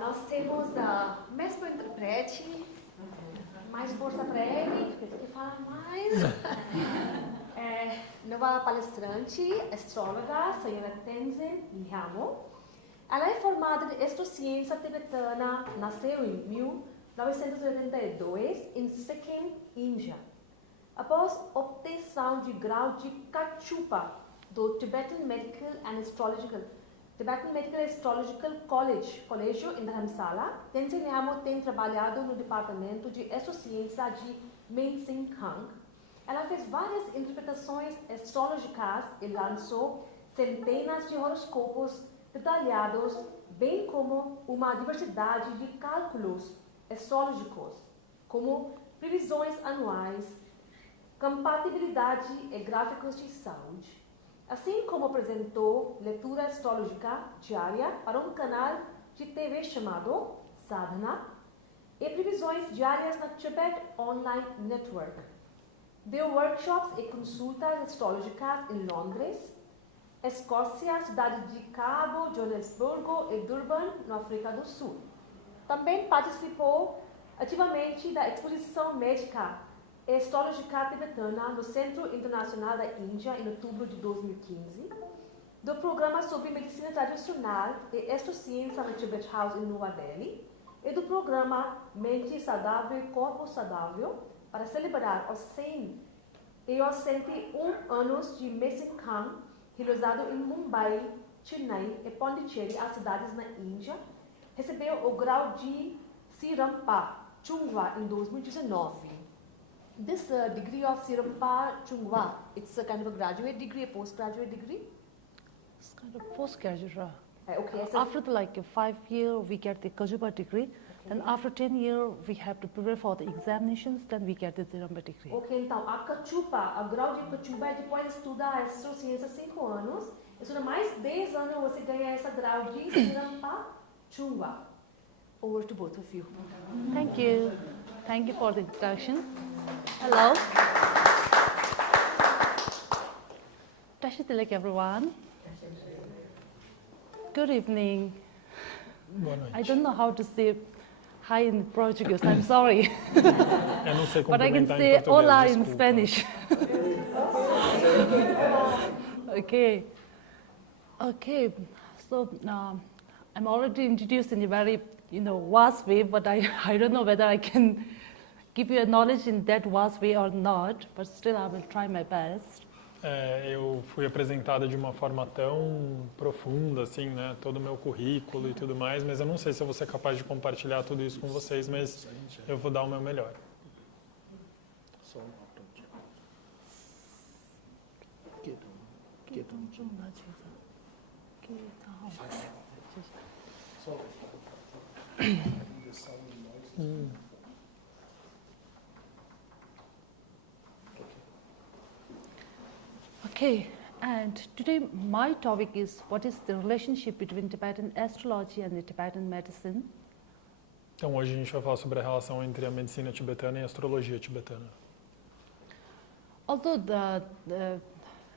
nós temos mesmo intérprete, mais força para ele, porque tem que falar mais. Nova palestrante, astróloga, senhora Tenzin Nyamo. Ela é formada em astrociência tibetana, nasceu em 1982 em Sikkim, Índia. Após obtenção de grau de Kachupa do Tibetan Medical and Astrological College, colégio em Dharamsala, Tenzin Nyamo tem trabalhado no departamento de astrociência de Men-Tsee. Ela fez várias interpretações astrológicas e lançou centenas de horoscópios detalhados, bem como uma diversidade de cálculos astrológicos, como previsões anuais, compatibilidade e gráficos de saúde, assim como apresentou leitura astrológica diária para um canal de TV chamado Sadhana e previsões diárias na Tibet Online Network. Deu workshops e consultas astrológicas em Londres, Escócia, cidade de Cabo, Joanesburgo e Durban, na África do Sul. Também participou ativamente da exposição médica e astrológica tibetana no Centro Internacional da Índia em outubro de 2015, do programa sobre medicina tradicional e astrociência no Tibet House em Nova Delhi e do programa Mente Saudável e Corpo Saudável para celebrar os 100 e os 101 anos de Men-Tsee, realizado em Mumbai, Chennai e Pondicherry, as cidades na Índia. Recebeu o grau de Sirampa Chungwa em 2019. This degree of Sirampa Chungwa, it's a kind of a graduate degree, a postgraduate degree? It's kind of postgraduate. Okay, after the 5 year, we get the Kajuba degree. Then after 10 years, we have to prepare for the examinations, then we get the Sirampa degree. Ok, então, a Kachupa, o grau de Kachupa é depois de estudar astrociência 5 anos, estuda mais 10 anos, você ganha esse grau de Sirampa Chungwa. Over to both of you. Thank you. Thank you for the introduction. Hello. Tashitilek, everyone. Good evening. I don't know how to say hi in Portuguese. I'm sorry. Eu não sei But I can cumprimentar say em português, hola in desculpa. Spanish. Okay. Okay. So I'm already introduced in a very, vast way, but I don't know whether I can give you a knowledge in that vast way or not. But still, I will try my best. Eu fui apresentada de uma forma tão profunda, assim, né? Todo o meu currículo e tudo mais, mas eu não sei se eu vou ser capaz de compartilhar tudo isso com vocês, mas eu vou dar o meu melhor. Okay, and today my topic is what is the relationship between Tibetan astrology and the Tibetan medicine. Então hoje a gente vai falar sobre a relação entre a medicina tibetana e a astrologia tibetana. Although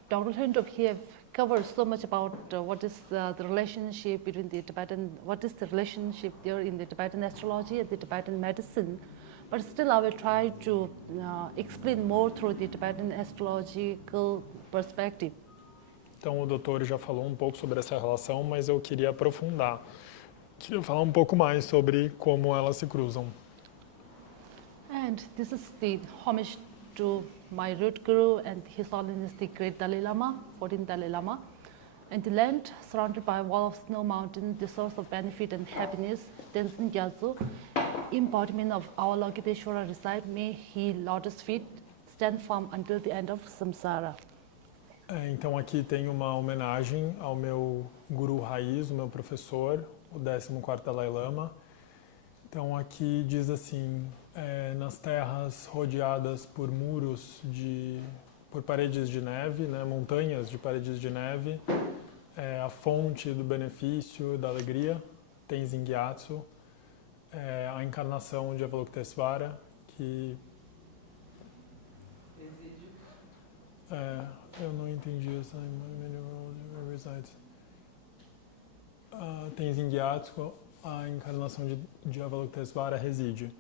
Dr. Conde here covers so much about what is the relationship between the Tibetan, what is the relationship there in the Tibetan astrology and the Tibetan medicine, but still I will try to explain more through the Tibetan astrological perspective. Então o doutor já falou um pouco sobre essa relação, mas eu queria aprofundar. Queria falar um pouco mais sobre como elas se cruzam. And this is the homage to my root guru and His Holiness the Great Dalai Lama, 14th Dalai Lama. And the land surrounded by a wall of snow mountain, the source of benefit and happiness, Tenzin Gyatso, embodiment of our Lord Giteshwara reside, may he, Lotus feet, stand firm until the end of samsara. Então aqui tem uma homenagem ao meu guru raiz, o meu professor, o 14º Dalai Lama. Então aqui diz assim, nas terras rodeadas por muros por paredes de neve, né, montanhas de paredes de neve, a fonte do benefício, da alegria, Tenzin Gyatso, a encarnação de Avalokitesvara, que eu não entendi essa. Tenzin Gyatso, a encarnação de Avalokitesvara reside.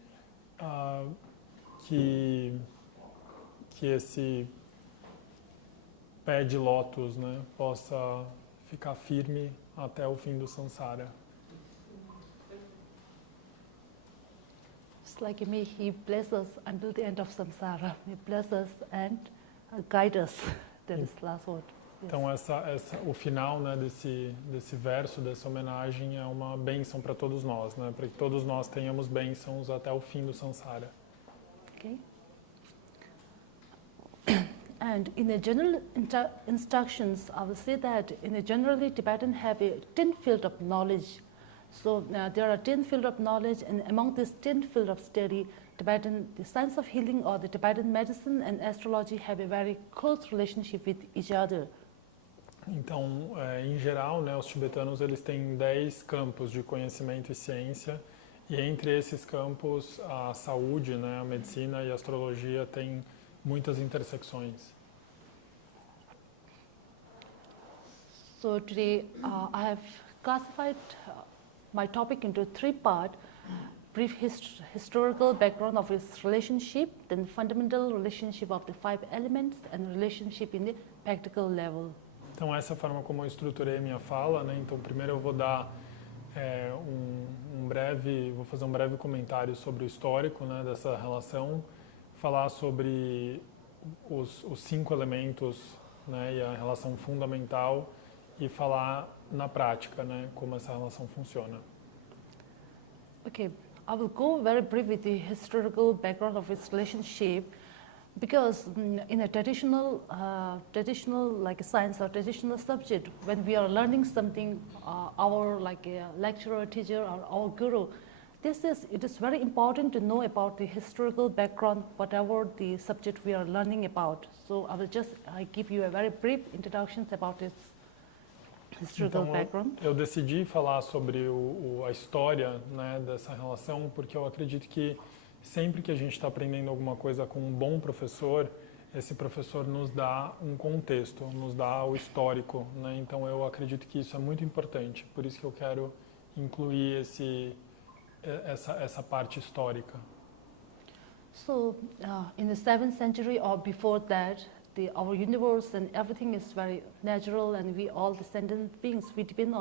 Que esse pé de lótus, né, possa ficar firme até o fim do samsara. It's like me, he blesses us until the end of samsara. He blesses us and guides us. That is the last word. Yes. Então o final, né, desse verso, dessa homenagem é uma bênção para todos nós, né, para que todos nós tenhamos bênçãos até o fim do samsara. Okay. And in the general instructions, I will say that in a generally Tibetan have a 10 field of knowledge. So there are 10 field of knowledge, and among this 10 field of study, the science of healing or the Tibetan medicine and astrology have a very close relationship with each other. Então, em geral, né, os tibetanos eles têm 10 campos de conhecimento e ciência, e entre esses campos a saúde, né, a medicina e a astrologia têm muitas intersecções. So today I have classified my topic into 3 parts: brief historical background of its relationship, then fundamental relationship of the 5 elements, and relationship in the practical level. Então essa é a forma como eu estruturei minha fala, né? Então primeiro eu vou dar vou fazer um breve comentário sobre o histórico, né, dessa relação, falar sobre os 5 elementos, né, e a relação fundamental, e falar na prática, né, como essa relação funciona. Okay, I will go very brief with the historical background of its relationship, because in a traditional like science or traditional subject, when we are learning something, our like a lecturer, teacher, or our guru, it is very important to know about the historical background, whatever the subject we are learning about. So I will just give you a very brief introduction about its historical background. Eu decidi falar sobre a história, né, dessa relação, porque eu acredito que sempre que a gente está aprendendo alguma coisa com um bom professor, esse professor nos dá um contexto, nos dá o histórico, né? Então eu acredito que isso é muito importante, por isso que eu quero incluir essa parte histórica. So in the 7th century or before that, our universe and everything is very natural, and we all descendant beings, we depend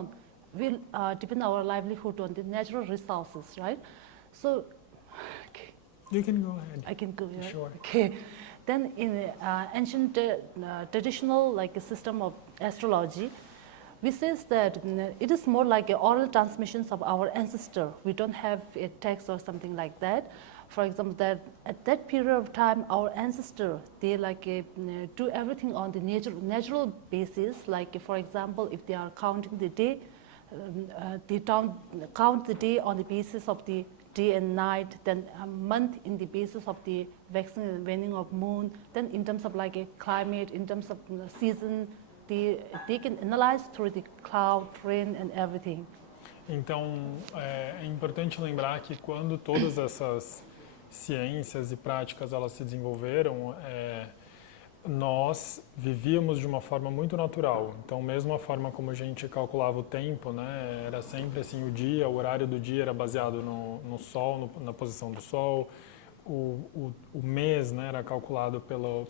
our livelihood on the natural resources, right? So okay. You can go ahead. I can go ahead. Sure. Okay. Then in ancient traditional like a system of astrology, we says that it is more like a oral transmissions of our ancestor. We don't have a text or something like that. For example, that at that period of time, our ancestor, they like do everything on the natural basis. Like for example, if they are counting the day, they count the day on the basis of the day and night, then a month in the basis of the waxing and waning of moon, then in terms of like a climate, in terms of season, they can analyze through the cloud, rain and everything. Então, é importante lembrar que quando todas essas ciências e práticas elas se desenvolveram, nós vivíamos de uma forma muito natural. Então, mesmo a forma como a gente calculava o tempo, né, era sempre assim, o horário do dia era baseado no sol, na posição do sol, o mês, né, era calculado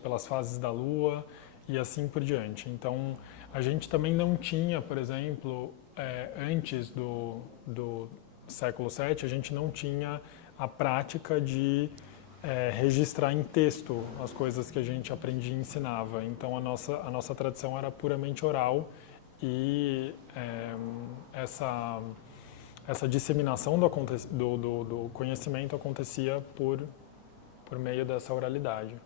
pelas fases da lua e assim por diante. Então, a gente também não tinha, por exemplo, antes do século VII, a gente não tinha a prática de registrar em texto as coisas que a gente aprendia e ensinava. Então, a nossa tradição era puramente oral, e essa disseminação do conhecimento acontecia por meio dessa oralidade.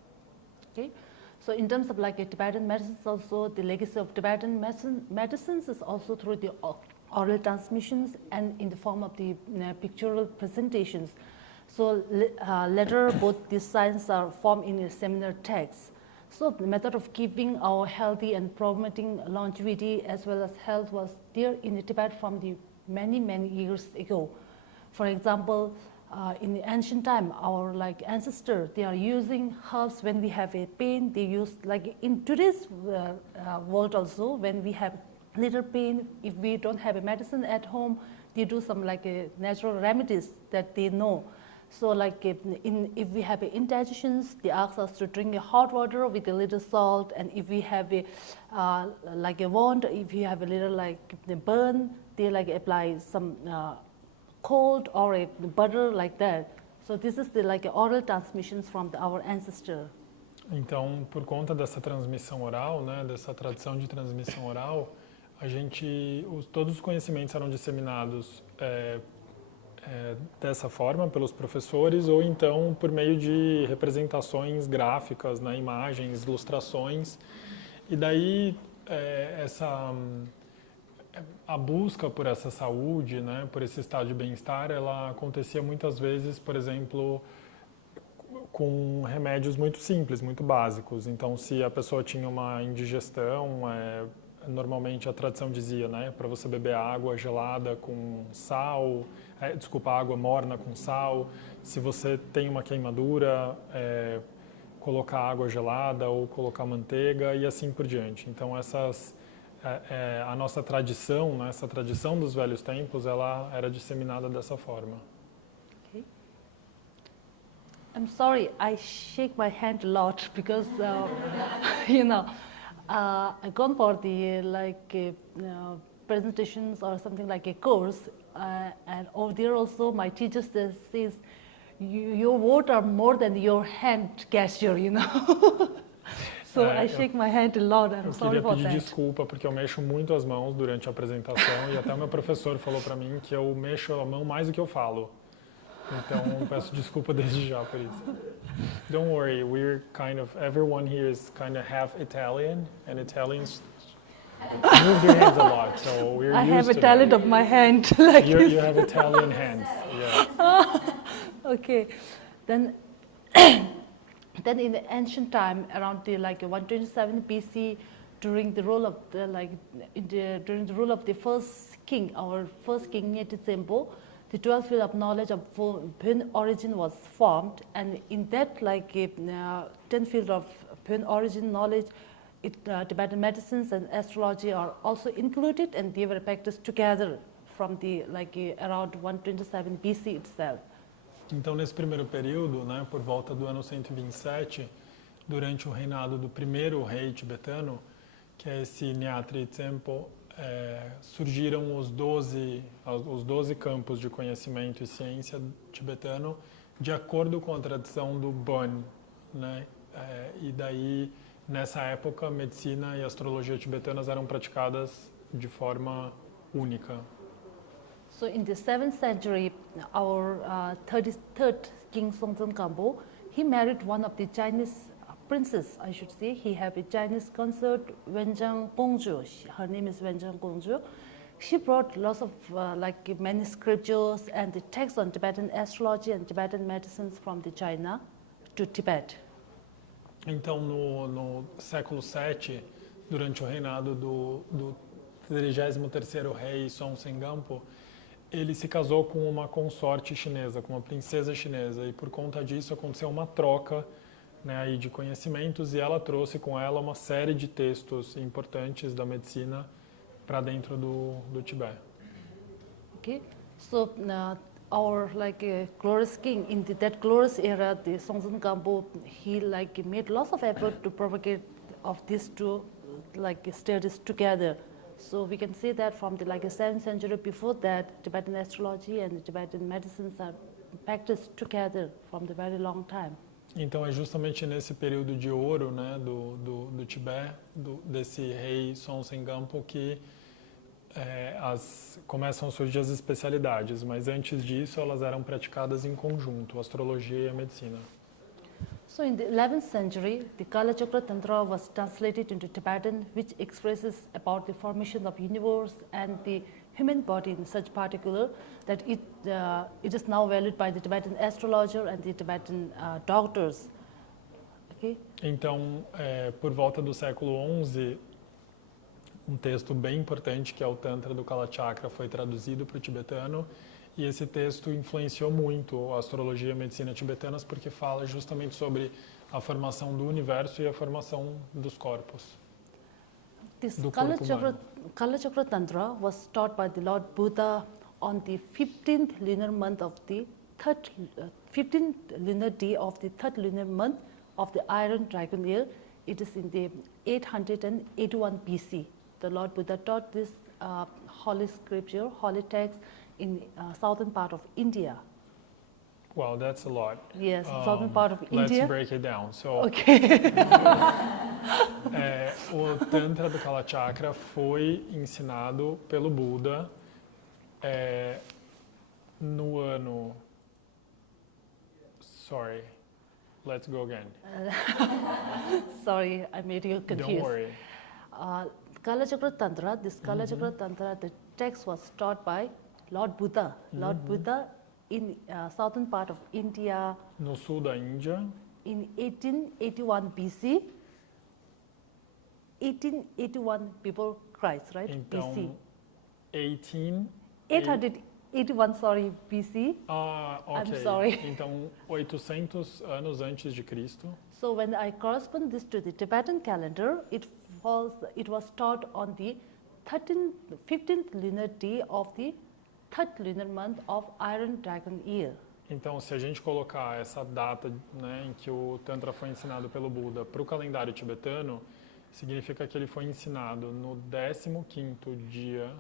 Okay. So in terms of like Tibetan medicines also, the legacy of Tibetan medicines is also through the oral transmissions and in the form of the pictorial presentations. So later both these sciences are formed in a seminar text. So the method of keeping our healthy and promoting longevity as well as health was there in Tibet from the many years ago. For example, in the ancient time, our like ancestors, they are using herbs when we have a pain. They use like in today's world also, when we have little pain, if we don't have a medicine at home, they do some like natural remedies that they know. So like if we have indigestions, they ask us to drink hot water with a little salt, and if we have a like a wound, if you have a little like the burn, they like apply some cold or a butter like that. So this is the like oral transmissions from our ancestor. Então, por conta dessa transmissão oral, né, dessa tradição de transmissão oral, todos os conhecimentos eram disseminados dessa forma pelos professores, ou então por meio de representações gráficas, né, imagens, ilustrações. E daí a busca por essa saúde, né, por esse estado de bem-estar, ela acontecia muitas vezes, por exemplo, com remédios muito simples, muito básicos. Então, se a pessoa tinha uma indigestão, normalmente a tradição dizia, né, para você beber água gelada com sal, água morna com sal. Se você tem uma queimadura, colocar água gelada ou colocar manteiga e assim por diante. Então, a nossa tradição, né, essa tradição dos velhos tempos, ela era disseminada dessa forma. Okay. I'm sorry, I shake my hand a lot because, you know, I've gone for the presentations or something like a course, and over there also my teacher says your words are more than your hand gesture, you know. So I shake my hand a lot. I'm sorry for that. Eu queria pedir desculpa porque eu mexo muito as mãos durante a apresentação e até o meu professor falou para mim que eu mexo a mão mais do que eu falo. Então peço desculpa desde já por isso. Don't worry, everyone here is kind of half Italian, and Italians move their hands a lot, so we're I used have to a talent that. of my hand like this. You have Italian hands, yeah. Okay, then in the ancient time, around the 127 BC, during the rule of the first king, our first king Men-Tsee, the 12th field of knowledge of Pune origin was formed, and in that 10th field of Pune origin knowledge, Tibetan medicines and astrology are also included, and they were practiced together from the around 127 BC itself. Então, nesse primeiro período, né, por volta do ano 127, durante o reinado do primeiro rei tibetano, que é esse Nyatri Tsempo, surgiram os 12 campos de conhecimento e ciência tibetano de acordo com a tradição do Bon, né? E daí, nessa época, medicina e astrologia tibetanas eram praticadas de forma única. So in the 7th century, our 33rd King Songtsen Gampo, he married one of the Chinese princes, I should say. He had a Chinese consort, Wenjiang Gongzhu. Her name is Wenjiang Gongzhu. She brought lots of many scriptures and the texts on Tibetan astrology and Tibetan medicines from the China to Tibet. Então, no século VII, durante o reinado do 33º rei Songtsen Gampo, ele se casou com uma consorte chinesa, com uma princesa chinesa, e por conta disso aconteceu uma troca, né, aí de conhecimentos, e ela trouxe com ela uma série de textos importantes da medicina para dentro do Tibete. Okay, so our glorious king in that glorious era, the Songtsen Gampo, he made lots of effort to propagate of these two studies together. So we can say that from the 7th century before that, Tibetan astrology and Tibetan medicines are practiced together from the very long time. Então é justamente nesse período de ouro, né, do Tibete, desse rei Songtsen Gampo, que começam a surgir as especialidades, mas antes disso elas eram praticadas em conjunto, a astrologia e a medicina. So in the 11th century, the Kala Chakra Tantra was translated into Tibetan, which expresses about the formation of universe and the human body in such particular that it is now valued by the Tibetan astrologer and the Tibetan doctors. Okay? Então, por volta do século XI, um texto bem importante que é o Tantra do Kala Chakra foi traduzido para o tibetano. E esse texto influenciou muito a astrologia e a medicina tibetanas porque fala justamente sobre a formação do universo e a formação dos corpos. This do Kala corpo Chakra, humano. Kala Chakra Tantra was taught by the Lord Buddha on the 15th lunar month of the 15th lunar day of the 3rd lunar month of the Iron Dragon year. It is in the 881 BC. The Lord Buddha taught this holy scripture, holy text in southern part of India. Wow, that's a lot. Yes, southern part of India. Let's break it down. So, Okay. o Tantra do Kala Chakra foi ensinado pelo Buda no ano... Sorry, let's go again. Sorry, I made you confused. Don't worry. Kala Chakra Tantra, this Kala Chakra Tantra, the text was taught by Lord Buddha. Lord Buddha in southern part of India. No sul da Índia. In 1881 BC. 1881 before Christ, right? Então, BC. 881, sorry, BC. ok. I'm sorry. Então, 800 anos antes de Cristo. So when I correspond this to the Tibetan calendar, it was taught on the 15th lunar day of the 3rd lunar month of Iron Dragon year. Então, se a gente colocar essa data, né, em que o Tantra foi ensinado pelo Buda para o calendário tibetano, significa que ele foi ensinado no 15º dia,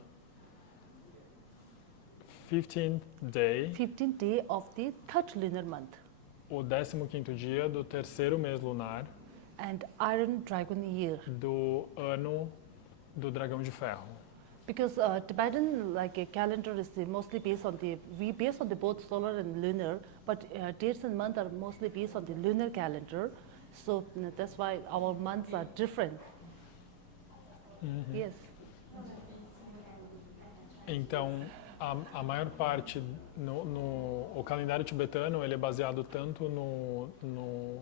15th day of the 3rd lunar month. O 15º dia do terceiro mês lunar. And Iron Dragon year. Do ano do dragão de ferro. Because Tibetan calendar is mostly based on the both solar and lunar, but dates and months are mostly based on the lunar calendar. So that's why our months are different. Yes. Então, a maior parte o calendário tibetano ele é baseado tanto no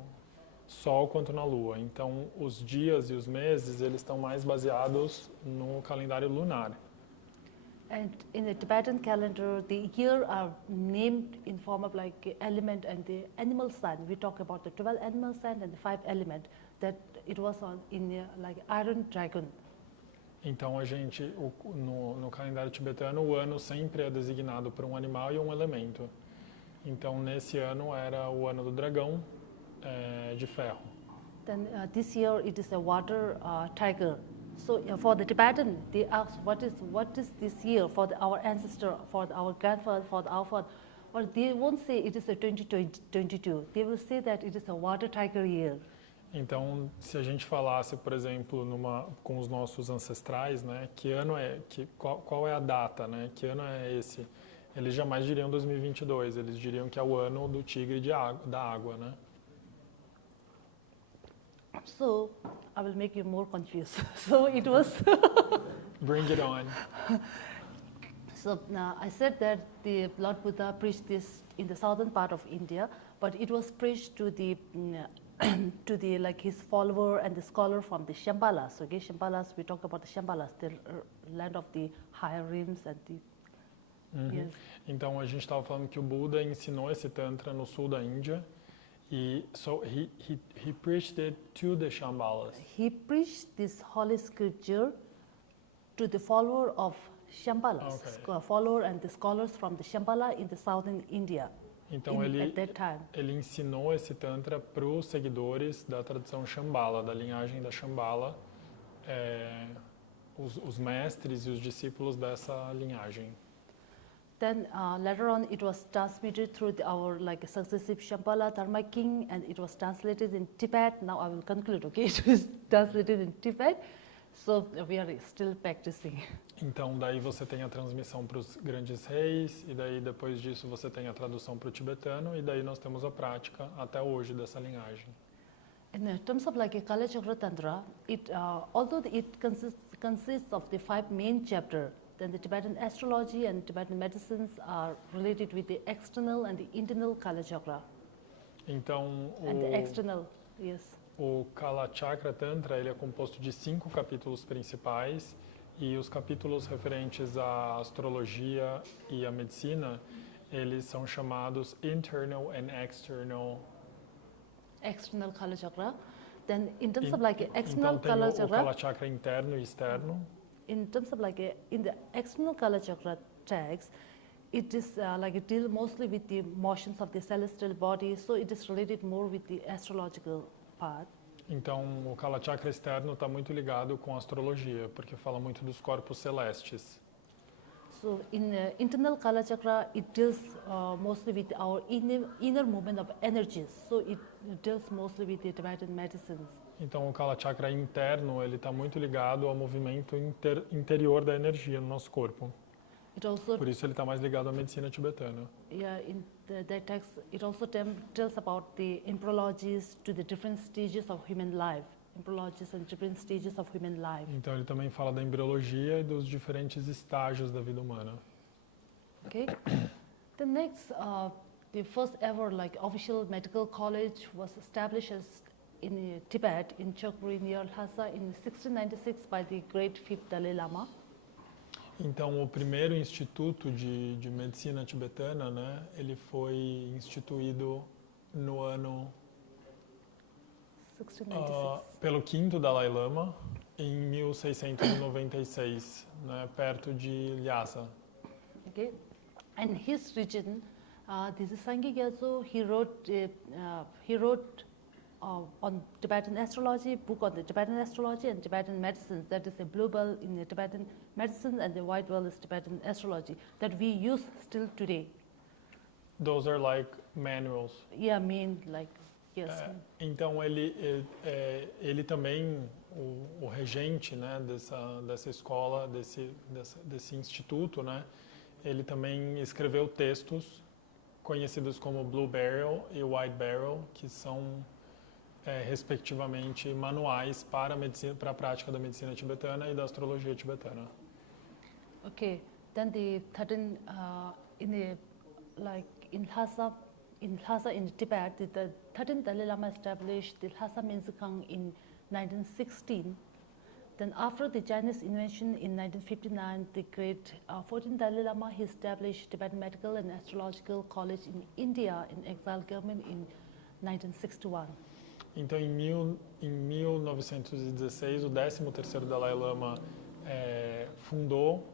Sol quanto na Lua. Então, os dias e os meses eles estão mais baseados no calendário lunar. And in the Tibetan calendar, the year are named in form of element and the animal sign. We talk about the 12 animal sign and the 5 element. That it was in Iron Dragon. Então, a gente no calendário tibetano o ano sempre é designado por um animal e um elemento. Então, nesse ano era o ano do dragão de ferro. Then this year it is a water tiger. So for the Tibetan, they ask what is this year for our ancestor, for our grandfather, for our father. Or they won't say it is a 2022. They will say that it is a water tiger year. Então, se a gente falasse, por exemplo, com os nossos ancestrais, né, que ano qual é a data, né, que ano é esse? Eles jamais diriam 2022. Eles diriam que é o ano do tigre da água, né? So, I will make you more confused. So, it was... Bring it on. So, I said that the Lord Buddha preached this in the southern part of India, but it was preached to the his follower and the scholar from the Shambhalas. Okay, Shambhalas, we talk about the Shambhalas, the land of the higher realms and the... Yes. Então, a gente estava falando que o Buda ensinou esse Tantra no sul da Índia. So he preached it to the Shambhalas. He preached this holy scripture to the follower of Shambhalas, follower and the scholars from the Shambhala in the southern India. Então at that time. Ele ensinou esse Tantra para os seguidores da tradição Shambhala, da linhagem da Shambhala, os mestres e os discípulos dessa linhagem. Then later on, it was transmitted through our successive Shambhala Dharma king, and it was translated in Tibet. Now I will conclude. Okay, it was translated in Tibet, so we are still practicing. Então daí você tem a transmissão para os grandes reis, e daí depois disso você tem a tradução para o tibetano, e daí nós temos a prática até hoje dessa linhagem. In terms of a Kala Chakra Tantra, although it consists of the 5 main chapters. Then the Tibetan astrology and Tibetan medicines are related with the external and the internal Kala Chakra. Então, o Kala Chakra Tantra ele é composto de 5 capítulos principais e os capítulos referentes à astrologia e à medicina, eles são chamados internal and external. External Kala Chakra. Then in terms of external então, Kala tem Chakra. o Kala Chakra interno e externo. in terms of in the external Kala Chakra text, it is it deals mostly with the motions of the celestial body, so it is related more with the astrological part. Então, o Kala Chakra externo está muito ligado com a astrologia, porque fala muito dos corpos celestes. So, in internal Kala Chakra, it deals mostly with our inner movement of energies. So, it deals mostly with the Tibetan medicines. Então, o Kala Chakra interno, ele está muito ligado ao movimento interior da energia no nosso corpo. Por isso ele está mais ligado à medicina tibetana. Yeah, in that text, it also tells about the embryologies to the different stages of human life. Embryologies and different stages of human life. Então ele também fala da embriologia e dos diferentes estágios da vida humana. Okay. The next, the first ever official medical college was established in Tibet, in Chokri near Lhasa, in 1696 by the great fifth Dalai Lama. Então, o primeiro instituto de medicina tibetana, né, ele foi instituído no ano 1696. Pelo quinto Dalai Lama, em 1696, né, perto de Lhasa. Okay, and his region, this is Sangye Gyatso. He wrote on Tibetan astrology, book on the Tibetan astrology and Tibetan medicines. That is a blue bell in the Tibetan medicine, and the white bell is Tibetan astrology that we use still today. Those are like manuals. Yeah, yes. Então ele também, o regente, né, dessa escola, desse instituto, né, ele também escreveu textos conhecidos como Blue Barrel e White Barrel, que são respectivamente manuais para a prática da medicina tibetana e da astrologia tibetana. Okay, then the 13 in Lhasa, in Tibet, the 13th Dalai Lama established the Lhasa Men-Tsee in 1916. Then after the Chinese invasion in 1959, the great 14th Dalai Lama, he established Tibetan Medical and Astrological College in India in exile government in 1961. Então, em 1916, o 13º Dalai Lama fundou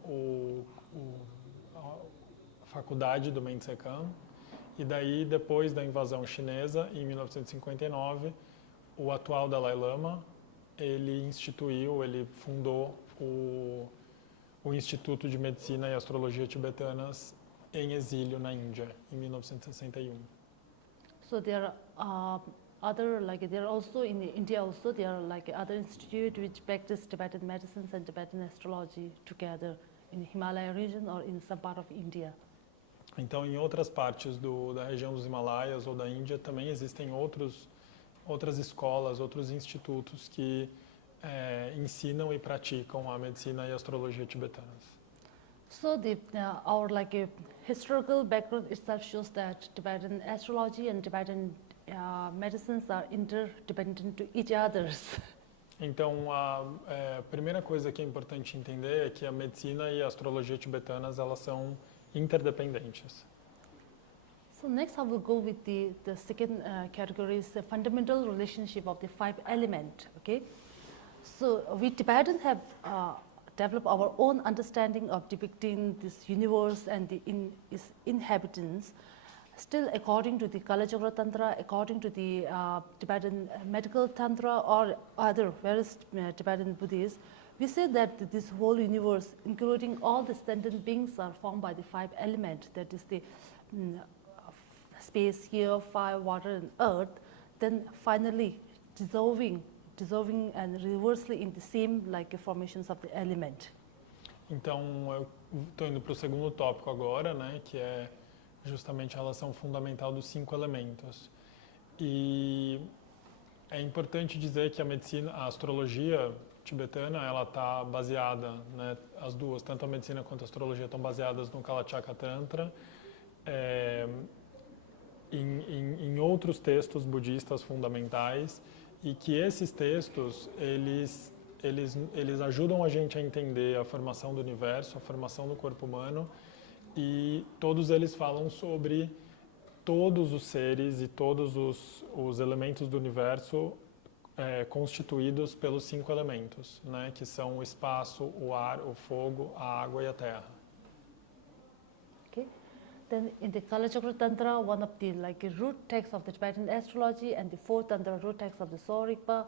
a faculdade do Men-Tsee, e daí, depois da invasão chinesa, em 1959, o atual Dalai Lama, ele fundou o Instituto de Medicina e Astrologia Tibetanas em exílio na Índia, em 1961. So there are there are also in India also there are other institutes which practice Tibetan medicines and Tibetan astrology together in the Himalaya region or in some part of India. Então, em outras partes da região dos Himalaias ou da Índia também existem outras escolas, outros institutos que ensinam e praticam a medicina e a astrologia tibetanas. So our historical background itself shows that Tibetan astrology and Tibetan medicines are interdependent to each other. Então, a primeira coisa que é importante entender é que a medicina e a astrologia tibetanas, elas são interdependentes. So next I will go with the second category, is the fundamental relationship of the 5 elements. Okay, so we Tibetans have developed our own understanding of depicting this universe and its inhabitants. Still, according to the Kala Chakra Tantra, according to the Tibetan medical Tantra or other various Tibetan Buddhists, we say that this whole universe, including all the sentient beings, are formed by the 5 elements. That is the space, air, fire, water, and earth. Then finally dissolving and reversely in the same formations of the element. Então, eu estou indo para o segundo tópico agora, né, que é justamente a relação fundamental dos 5 elementos. E é importante dizer que a astrologia tibetana, ela está baseada, né, as duas, tanto a medicina quanto a astrologia estão baseadas no Kala Chakra Tantra, em outros textos budistas fundamentais, e que esses textos, eles ajudam a gente a entender a formação do universo, a formação do corpo humano, e todos eles falam sobre todos os seres e todos os elementos do universo constituídos pelos 5 elementos, né, que são o espaço, o ar, o fogo, a água e a terra. Okay. Then in the Kala Chakra Tantra, one of the root texts of the Tibetan astrology and the 4th Tantra root text of the Sorikpa,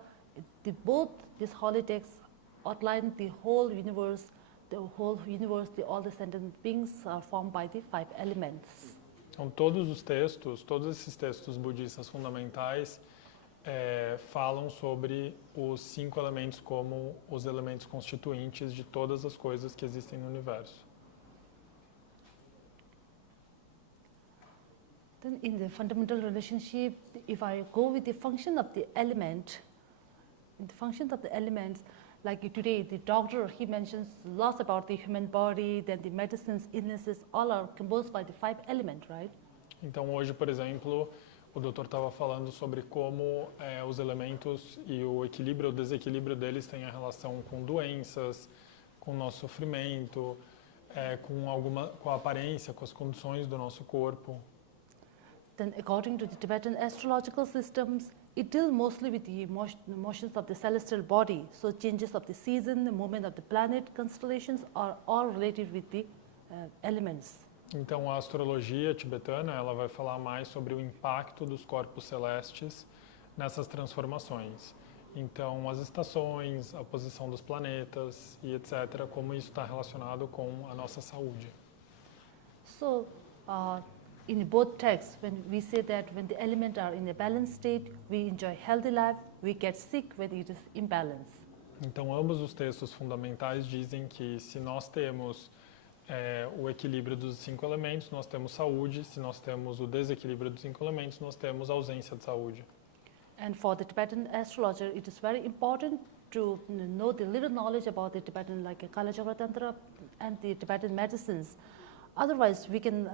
both these holy texts outline the whole universe, all the sentient beings are formed by the 5 elements. Então todos esses textos budistas fundamentais falam sobre os 5 elementos como os elementos constituintes de todas as coisas que existem no universo. Then in the fundamental relationship, if I go with the function of the element, in the functions of the elements, like today the doctor, he mentions lots about the human body, then the medicines, illnesses, all are composed by the 5 elements, right? Então hoje, por exemplo, o doutor estava falando sobre como os elementos e o equilíbrio ou desequilíbrio deles têm a relação com doenças, com o nosso sofrimento, com a aparência, com as condições do nosso corpo. Then according to the Tibetan astrological systems, it deals mostly with the motions of the celestial body. So changes of the season, the movement of the planet, constellations are all related with the elements. Então a astrologia tibetana, ela vai falar mais sobre o impacto dos corpos celestes nessas transformações. Então as estações, a posição dos planetas e etc, como isso está relacionado com a nossa saúde. So in both texts, when we say that when the elements are in a balanced state, we enjoy healthy life, we get sick when it is imbalanced. Então ambos os textos fundamentais dizem que se nós temos o equilíbrio dos 5 elementos, nós temos saúde. Se nós temos o desequilíbrio dos 5 elementos, nós temos ausência de saúde. And for the Tibetan astrologer, it is very important to know the little knowledge about the Tibetan, like Kala Chakra Tantra and the Tibetan medicines. Otherwise, we can,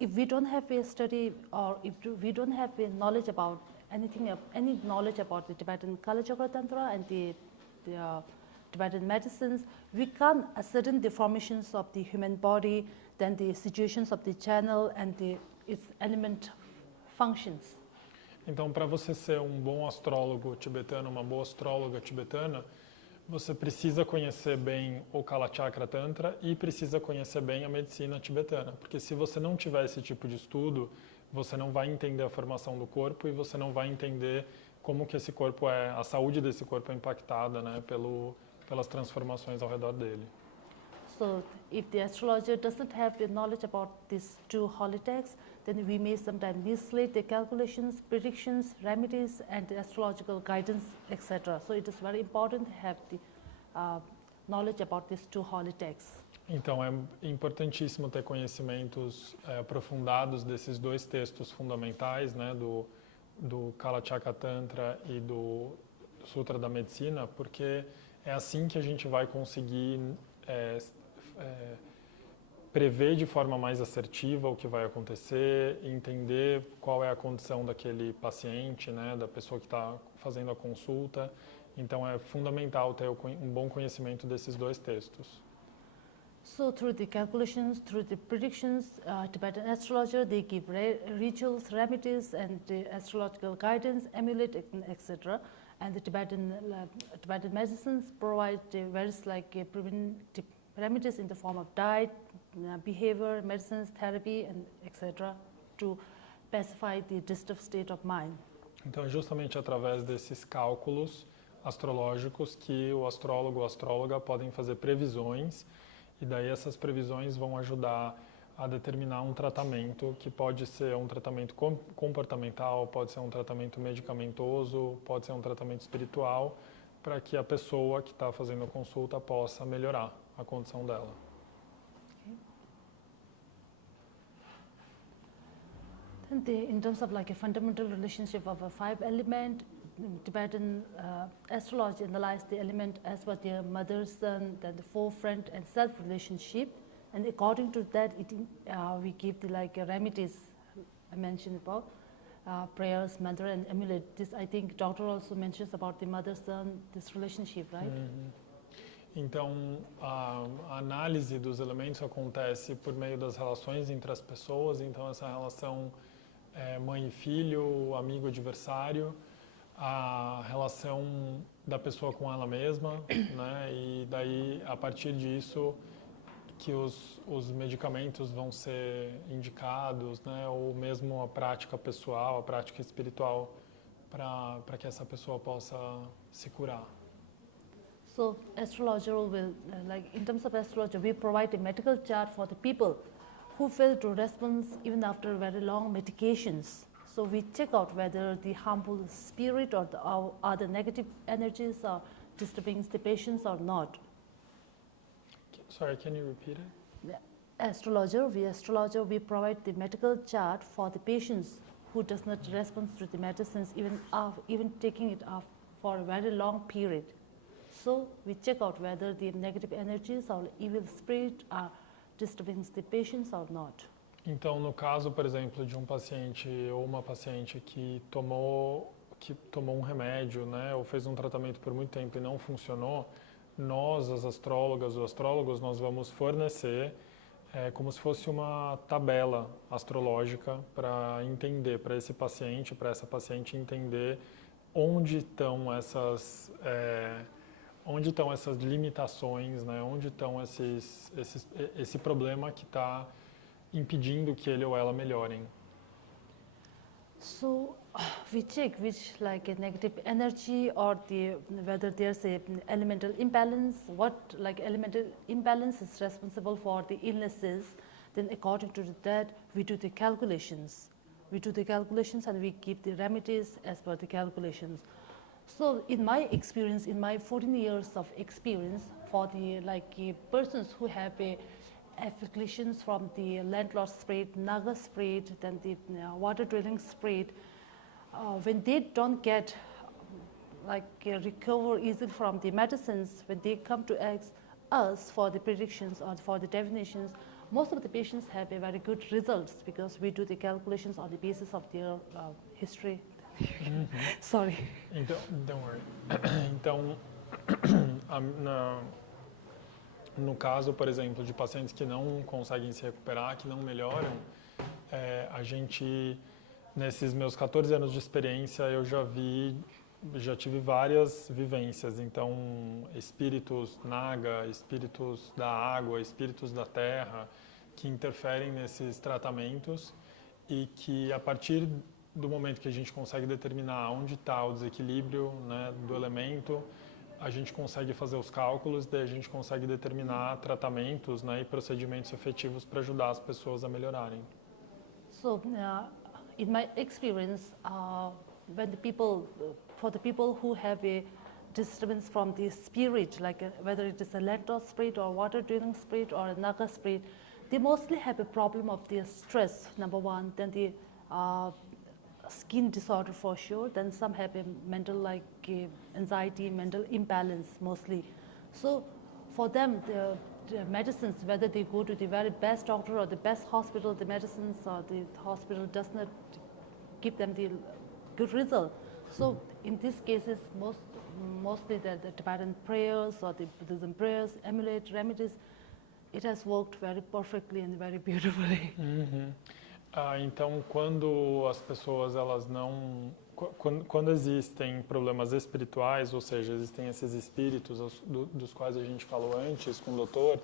if we don't have a study or if we don't have a knowledge about any knowledge about the Tibetan Kala Chakra Tantra and the Tibetan medicines, we can't ascertain the formations of the human body, then the situations of the channel and its element functions. Então, para você ser um bom astrólogo tibetano, uma boa astróloga tibetana, você precisa conhecer bem o Kala Chakra Tantra e precisa conhecer bem a medicina tibetana, porque se você não tiver esse tipo de estudo, você não vai entender a formação do corpo e você não vai entender como que esse corpo a saúde desse corpo é impactada, né, pelas transformações ao redor dele. So, if the astrologer doesn't have the knowledge about these 2 holy texts, then we may sometimes mislead the calculations, predictions, remedies, and the astrological guidance, etc. So, it is very important to have the knowledge about these 2 holy texts. Então é importantíssimo ter conhecimentos aprofundados desses 2 textos fundamentais, né, do Kala Chakra Tantra e do Sutra da Medicina, porque é assim que a gente vai conseguir prever de forma mais assertiva o que vai acontecer, entender qual é a condição daquele paciente, né, da pessoa que está fazendo a consulta. Então é fundamental ter um bom conhecimento desses 2 textos. So through the calculations, through the predictions, Tibetan astrologer, they give rituals, remedies, and the astrological guidance, amulet, etc. And the Tibetan medicines provide various preventive remedies in the form of diet, behavior, medicines, therapy, and etc. to pacify the disturbed state of mind. Então é justamente através desses cálculos astrológicos que o astrólogo ou a astróloga podem fazer previsões, e daí essas previsões vão ajudar a determinar um tratamento que pode ser um tratamento comportamental, pode ser um tratamento medicamentoso, pode ser um tratamento espiritual, para que a pessoa que está fazendo a consulta possa melhorar a condição dela. Okay. In terms of a fundamental relationship of a 5 element, Tibetan astrology analyzes the element as what the mother, son, then the forefront and self relationship, and according to that, we give the remedies I mentioned about, prayers, mantra, and amulet. This I think doctor also mentions about the mother, son, this relationship, right? Então, a análise dos elementos acontece por meio das relações entre as pessoas. Então, essa relação mãe e filho, amigo, adversário. a relação da pessoa com ela mesma, né? E daí, a partir disso, que os medicamentos vão ser indicados, né? Ou mesmo a prática pessoal, a prática espiritual, para que essa pessoa possa se curar. So astrologer will, like in terms of astrology, we provide a medical chart for the people who fail to respond even after very long medications. So we check out whether the harmful spirit or the negative energies are disturbing the patients or not. Sorry, can you repeat it? The astrologer, we provide the medical chart for the patients who does not respond to the medicines even taking it off for a very long period. So we check out whether the negative energies or evil spirit are disturbing the patients or not. Então, no caso, por exemplo, de um paciente ou uma paciente que tomou um remédio, né, ou fez um tratamento por muito tempo e não funcionou, nós, as astrólogas ou astrólogos, nós vamos fornecer como se fosse uma tabela astrológica para entender, para esse paciente, para essa paciente entender onde estão essas limitações, né? Onde estão esse problema que está impedindo que ele ou ela melhorem. So we check which like a negative energy or whether there's a elemental imbalance, what like elemental imbalance is responsible for the illnesses. Then according to that, we do the calculations. And we give the remedies as per the calculations. So in my experience, in my 14 years of experience, for the persons who have afflictions from the landlord spirit, naga spirit, then the water dwelling spirit, when they don't get recover easily from the medicines, when they come to ask us for the predictions or for the divinations, most of the patients have a very good results because we do the calculations on the basis of their history. Sorry. Então, don't worry. Então, no caso, por exemplo, de pacientes que não conseguem se recuperar, que não melhoram, a gente, nesses meus 14 anos de experiência, eu já tive várias vivências. Então, espíritos naga, espíritos da água, espíritos da terra, que interferem nesses tratamentos e que, a partir do momento que a gente consegue determinar onde está o desequilíbrio, né, do elemento, a gente consegue fazer os cálculos, daí a gente consegue determinar tratamentos, né, e procedimentos efetivos para ajudar as pessoas a melhorarem. So, in my experience, for the people who have a disturbance from the spirit, whether it is a landlord spirit or water dwelling spirit or a naga spirit, they mostly have a problem of their stress, number one, then the skin disorder for sure, then some have a mental anxiety, mental imbalance mostly. So for them, the medicines, whether they go to the very best doctor or the best hospital, the medicines or the hospital does not give them the good result. So in these cases, mostly the Tibetan prayers or the Buddhism prayers, amulet remedies, it has worked very perfectly and very beautifully. Uhum. Então, quando as pessoas quando existem problemas espirituais, ou seja, existem esses espíritos dos quais a gente falou antes com o doutor,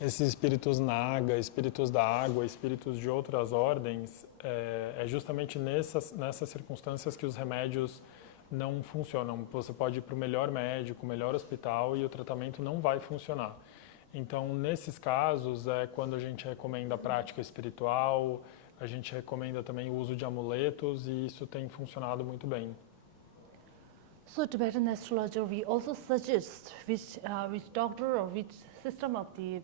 esses espíritos naga, espíritos da água, espíritos de outras ordens, é justamente nessas circunstâncias que os remédios não funcionam. Você pode ir para o melhor médico, o melhor hospital e o tratamento não vai funcionar. Então, nesses casos, é quando a gente recomenda a prática espiritual, a gente recomenda também o uso de amuletos e isso tem funcionado muito bem. So, Tibetan astrology, we also suggest which doctor or which system of the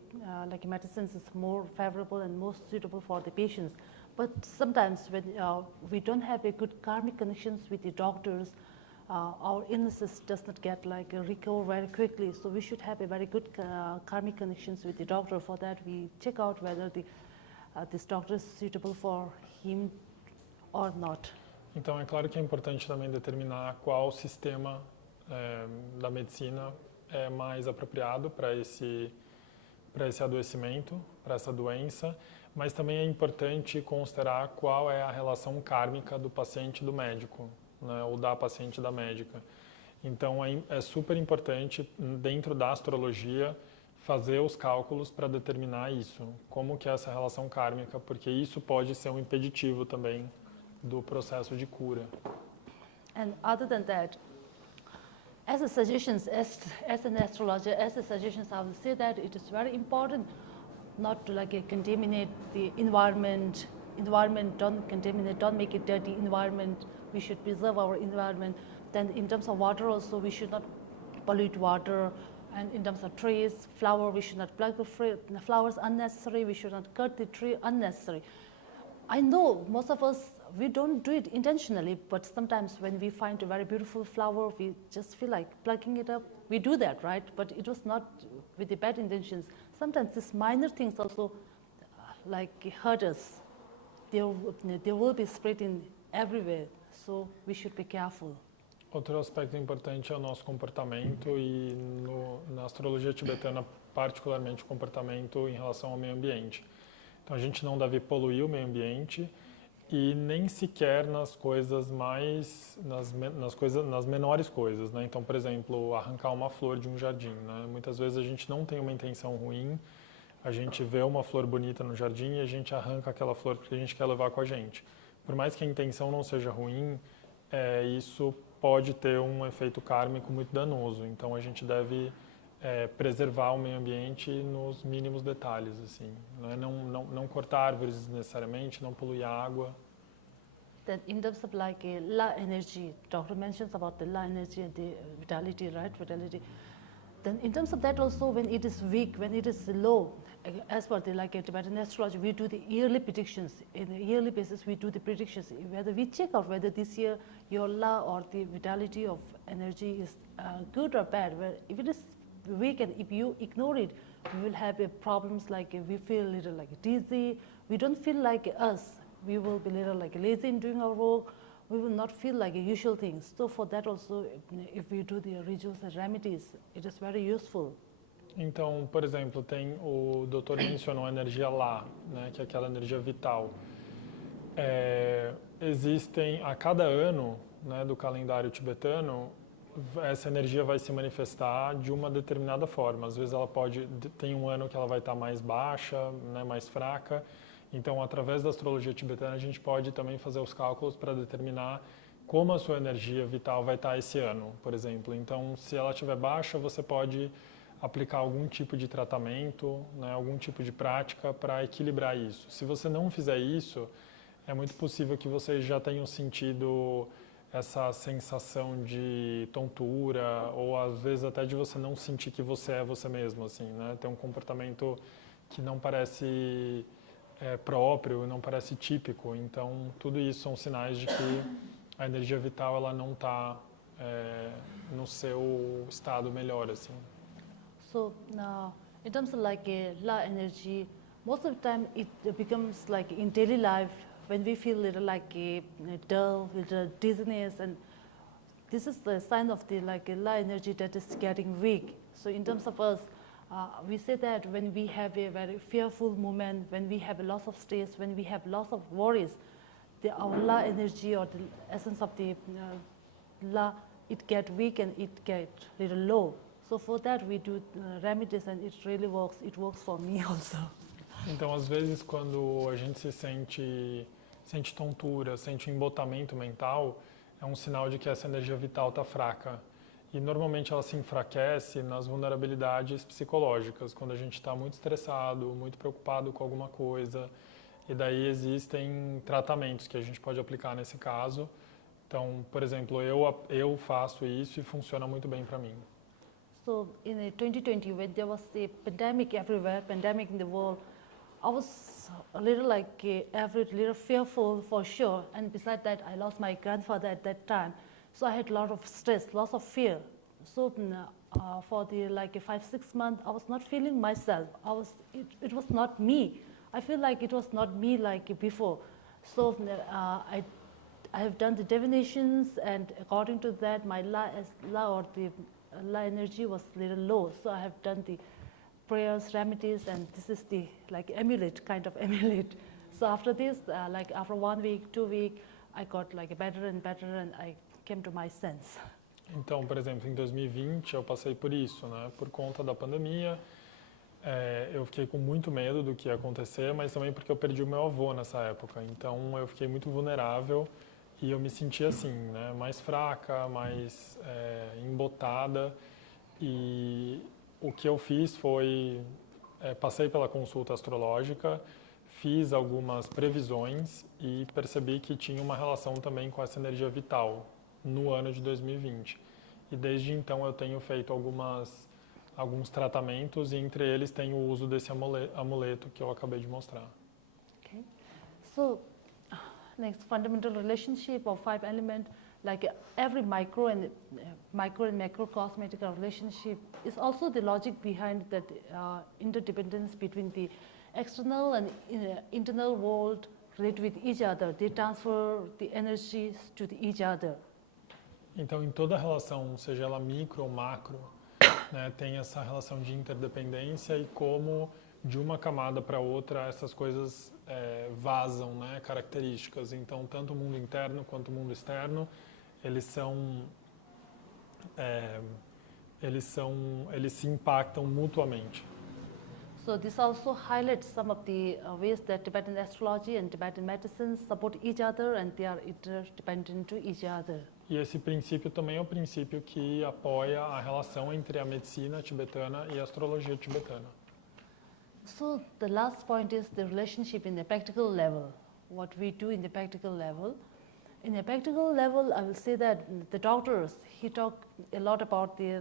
medicines is more favorable and most suitable for the patients. But sometimes when we don't have a good karmic connections with the doctors, our illnesses does not get recover very quickly. So we should have a very good karmic connections with the doctor. For that, we check out whether this doctor is suitable for him or not. Então, é claro que é importante também determinar qual sistema da medicina é mais apropriado para esse adoecimento, para essa doença, mas também é importante considerar qual é a relação kármica do paciente e do médico. né, ou da paciente da médica. Então é super importante, dentro da astrologia, fazer os cálculos para determinar isso, como que é essa relação kármica, porque isso pode ser um impeditivo também do processo de cura. And other than that, as a suggestions, as an astrologer, as a suggestions, I would say that it is very important not to contaminate the environment. Don't contaminate, don't make it dirty environment. We should preserve our environment. Then in terms of water also, we should not pollute water. And in terms of trees, flower, we should not pluck the flowers unnecessary. We should not cut the tree unnecessary. I know most of us, we don't do it intentionally, but sometimes when we find a very beautiful flower, we just feel like plucking it up. We do that, right? But it was not with the bad intentions. Sometimes these minor things also hurt us. They will be spreading everywhere, so we should be careful. Outro aspecto importante é o nosso comportamento e na astrologia tibetana, particularmente o comportamento em relação ao meio ambiente. Então a gente não deve poluir o meio ambiente e nem sequer nas coisas nas menores coisas, né? Então, por exemplo, arrancar uma flor de um jardim, né? Muitas vezes a gente não tem uma intenção ruim, a gente vê uma flor bonita no jardim e a gente arranca aquela flor porque a gente quer levar com a gente. Por mais que a intenção não seja ruim, isso pode ter um efeito kármico muito danoso. Então a gente deve preservar o meio ambiente nos mínimos detalhes, assim, né? Não cortar árvores necessariamente, não poluir a água. That in terms of La energy, doctor mentions about the La energy and the vitality, right? Vitality. Then in terms of that also, when it is weak, when it is low, as per the Tibetan astrology, we do the yearly predictions. In a yearly basis, we do the predictions. Whether we check out whether this year your La or the vitality of energy is good or bad. Well, if it is weak and if you ignore it, we will have problems we feel a little dizzy. We don't feel like us. We will be a little lazy in doing our work. We will not feel like usual things. So for that also, if we do the rituals and remedies, it is very useful. Então, por exemplo, o doutor mencionou a energia lá, né, que é aquela energia vital. Existem, a cada ano, né, do calendário tibetano, essa energia vai se manifestar de uma determinada forma. Às vezes ela tem um ano que ela vai estar mais baixa, né, mais fraca. Então, através da astrologia tibetana, a gente pode também fazer os cálculos para determinar como a sua energia vital vai estar esse ano, por exemplo. Então, se ela estiver baixa, você pode aplicar algum tipo de tratamento, né, algum tipo de prática para equilibrar isso. Se você não fizer isso, é muito possível que você já tenha sentido essa sensação de tontura ou às vezes até de você não sentir que você é você mesmo, assim, né? Ter um comportamento que não parece próprio, não parece típico. Então, tudo isso são sinais de que a energia vital ela não está no seu estado melhor, assim. So now, in terms of La energy, most of the time it becomes in daily life when we feel little dull, little dizziness, and this is the sign of the La energy that is getting weak. So in terms of us, we say that when we have a very fearful moment, when we have a loss of stress, when we have loss of worries, our La energy or the essence of the La, it get weak and it get little low. So for that we do remedies and it really works. It works for me also. Então, às vezes, quando a gente se sente tontura, sente um embotamento mental, é um sinal de que essa energia vital está fraca. E normalmente ela se enfraquece nas vulnerabilidades psicológicas, quando a gente está muito estressado, muito preocupado com alguma coisa. E daí existem tratamentos que a gente pode aplicar nesse caso. Então, por exemplo, eu faço isso e funciona muito bem para mim. So in 2020, when there was a pandemic everywhere, pandemic in the world, I was a little little fearful for sure. And besides that, I lost my grandfather at that time. So I had a lot of stress, lots of fear. So for the 5-6 months, I was not feeling myself. It was not me. I feel like it was not me before. So I have done the divinations, and according to that, my La or the La energy was a little low. So I have done the prayers, remedies, and this is the amulet, kind of amulet. So after this, after 1 week, 2 weeks, I got better and better, and I came to my sense. Então, por exemplo, em 2020 eu passei por isso, né? Por conta da pandemia, eu fiquei com muito medo do que ia acontecer, mas também porque eu perdi o meu avô nessa época. Então, eu fiquei muito vulnerável e eu me senti assim, né? Mais fraca, mais embotada. E o que eu fiz foi, passei pela consulta astrológica, fiz algumas previsões e percebi que tinha uma relação também com essa energia vital no ano de 2020. E desde então eu tenho feito alguns tratamentos e entre eles tem o uso desse amuleto que eu acabei de mostrar. Okay. So, next, fundamental relationship of 5 elements, like every micro and macrocosmic relationship is also the logic behind that interdependence between the external and internal world relate with each other. They transfer the energies to each other. Então, em toda relação, seja ela micro ou macro, né, tem essa relação de interdependência e como de uma camada para outra essas coisas vazam, né, características. Então, tanto o mundo interno quanto o mundo externo, eles se impactam mutuamente. So this also highlights some of the ways that Tibetan astrology and Tibetan medicine support each other and they are interdependent to each other. E esse princípio também é o princípio que apoia a relação entre a medicina tibetana e a astrologia tibetana. So the last point is the relationship in the practical level. What we do in the practical level. In the practical level, I will say that the doctors, he talk a lot about the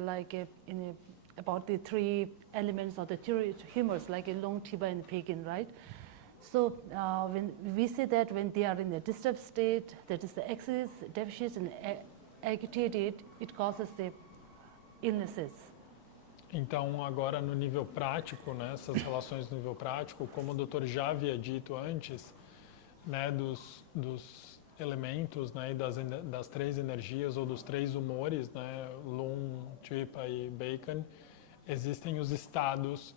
about the 3 elements of the humors, like a long Tiba and pagan, right? So when we say that when they are in a disturbed state, that is the excess, deficit and agitated, it causes the illnesses. Então, agora no nível prático, né, essas relações no nível prático, como o doutor já havia dito antes, né, dos elementos, né, e das 3 energias ou dos 3 humores, né, Lung, Tripa e Bacon, existem os estados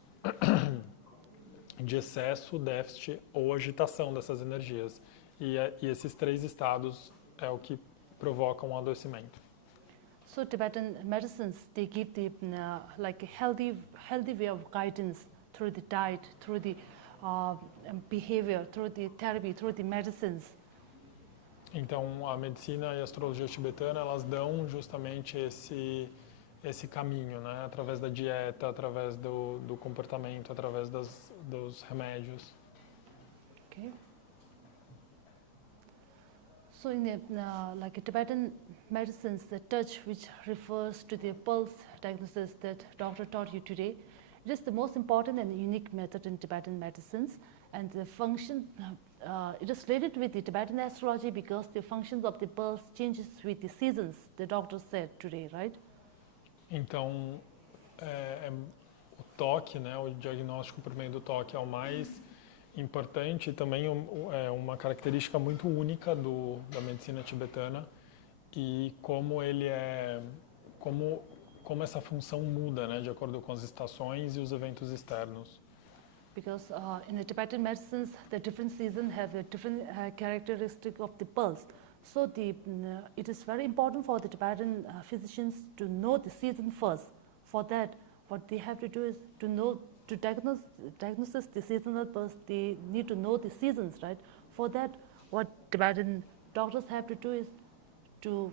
de excesso, déficit ou agitação dessas energias. E esses 3 estados é o que provocam o adoecimento. So Tibetan medicines, they give the like a healthy way of guidance through the diet, through the behavior, through the therapy, through the medicines. Então, a medicina e a astrologia tibetana, elas dão justamente esse caminho, né? Através da dieta, através do comportamento, através dos remédios. Okay. So in the like Tibetan medicines, the touch, which refers to the pulse diagnosis that doctor taught you today, it is the most important and unique method in Tibetan medicines, and the function it is related with the Tibetan astrology because the functions of the pulse changes with the seasons. The doctor said today, right? Então, o toque, né, o diagnóstico por meio do toque é o mais importante e também é uma característica muito única da medicina tibetana e como ele como essa função muda, né, de acordo com as estações e os eventos externos. Because in the Tibetan medicines, the different seasons have a different characteristic of the pulse. So it is very important for the Tibetan physicians to know the season first. For that, what they have to do is to diagnose the seasonal pulse. They need to know the seasons, right? For that, what Tibetan doctors have to do is to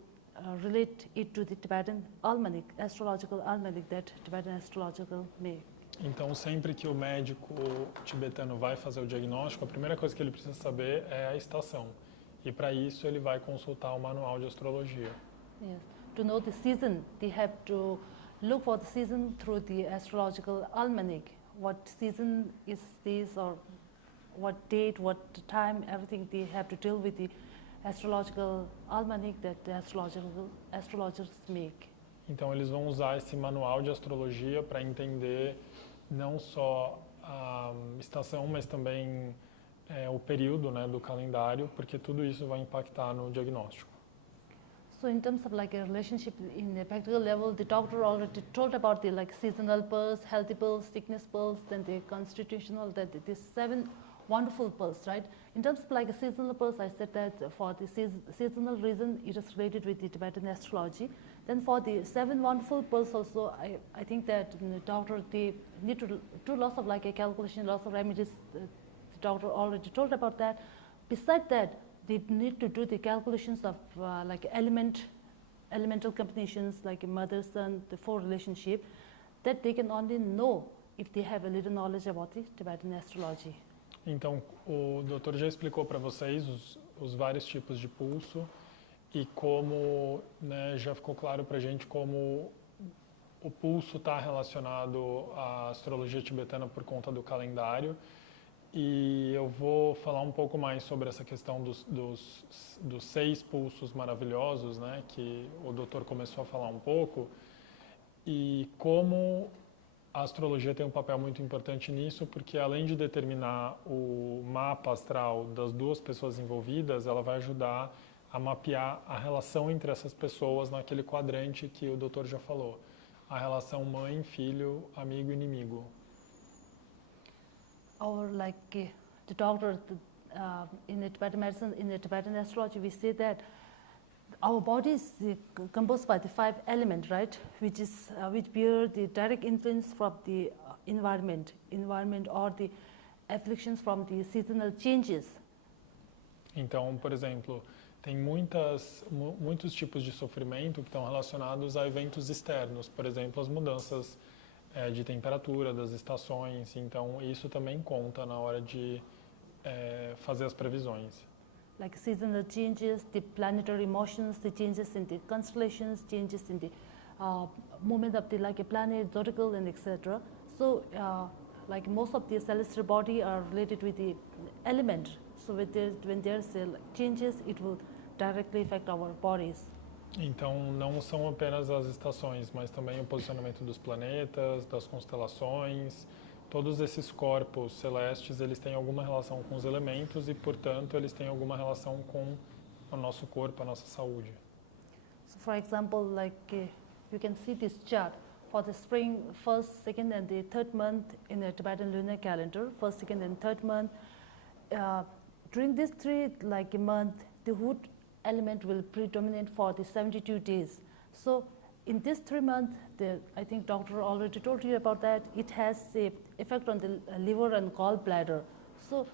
relate it to the Tibetan almanac, astrological almanac that Tibetan astrological make. Então, sempre que o médico tibetano vai fazer o diagnóstico, a primeira coisa que ele precisa saber é a estação. E para isso ele vai consultar o manual de astrologia. Yes. To know the season, they have to look for the season through the astrological almanac. What season is this, or what date, what time, everything they have to deal with the astrological almanac that the astrologers make. Então eles vão usar esse manual de astrologia para entender não só a estação, mas também o período, né, do calendário, porque tudo isso vai impactar no diagnóstico. So in terms of like a relationship in the practical level, the doctor already told about the like seasonal pulse, healthy pulse, sickness pulse, then the constitutional, that the 7 wonderful pulse, right? In terms of like a seasonal pulse, I said that for the seasonal reason, it is related with the Tibetan astrology. Then for the 7 wonderful pulse also, I think that the doctor, they need to do lots of like a calculation, lots of remedies. The doctor already told about that. Besides that, they need to do the calculations of like elemental combinations, like a mother-son, the 4 relationship, that they can only know if they have a little knowledge about the Tibetan astrology. Então, o doutor já explicou para vocês os vários tipos de pulso e como, né, já ficou claro para a gente como o pulso está relacionado à astrologia tibetana por conta do calendário. E eu vou falar um pouco mais sobre essa questão dos 6 pulsos maravilhosos, né, que o doutor começou a falar um pouco, e como a astrologia tem um papel muito importante nisso, porque além de determinar o mapa astral das 2 pessoas envolvidas, ela vai ajudar a mapear a relação entre essas pessoas naquele quadrante que o doutor já falou, a relação mãe, filho, amigo, inimigo. Or like the doctor in the Tibetan medicine, in the Tibetan astrology, we say that our body is composed by the 5 elements, right? Which bear the direct influence from the environment or the afflictions from the seasonal changes. Então, por exemplo, tem muitos tipos de sofrimento que estão relacionados a eventos externos, por exemplo, as mudanças de temperatura, das estações, então isso também conta na hora de fazer as previsões. Like seasonal changes, the planetary motions, the changes in the constellations, changes in the movement of the like a planet, zodiacal, and etc. So, like most of the celestial body are related with the element. So, when there's changes, it will directly affect our bodies. Então, não são apenas as estações, mas também o posicionamento dos planetas, das constelações. Todos esses corpos celestes, eles têm alguma relação com os elementos e, portanto, eles têm alguma relação com o nosso corpo, a nossa saúde. So, for example, like you can see this chart for the spring, 1st, 2nd, and the 3rd month in the Tibetan lunar calendar, 1st, 2nd, and 3rd month. During this 3 like a month, the wood element will predominate for the 72 days. So, in this 3 months, I think doctor already told you about that. It has a effect on the liver and gallbladder. So,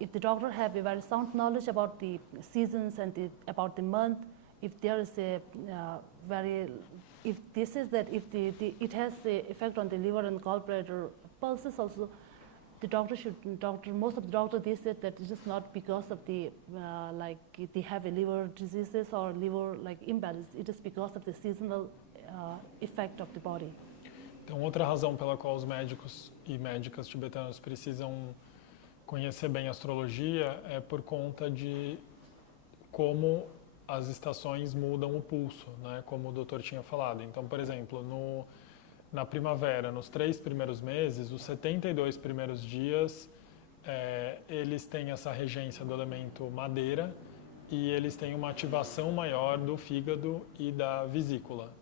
if the doctor have a very sound knowledge about the seasons and about the month, if there is a it has a effect on the liver and gallbladder pulses also, most of the doctors, they said that it is not because of the like they have a liver diseases or liver like imbalance. It is because of the seasonal effect of the body. Então, outra razão pela qual os médicos e médicas tibetanos precisam conhecer bem a astrologia é por conta de como as estações mudam o pulso, né? Como o doutor tinha falado. Então, por exemplo, na primavera, nos 3 primeiros meses, os 72 primeiros dias, eles têm essa regência do elemento madeira e eles têm uma ativação maior do fígado e da vesícula.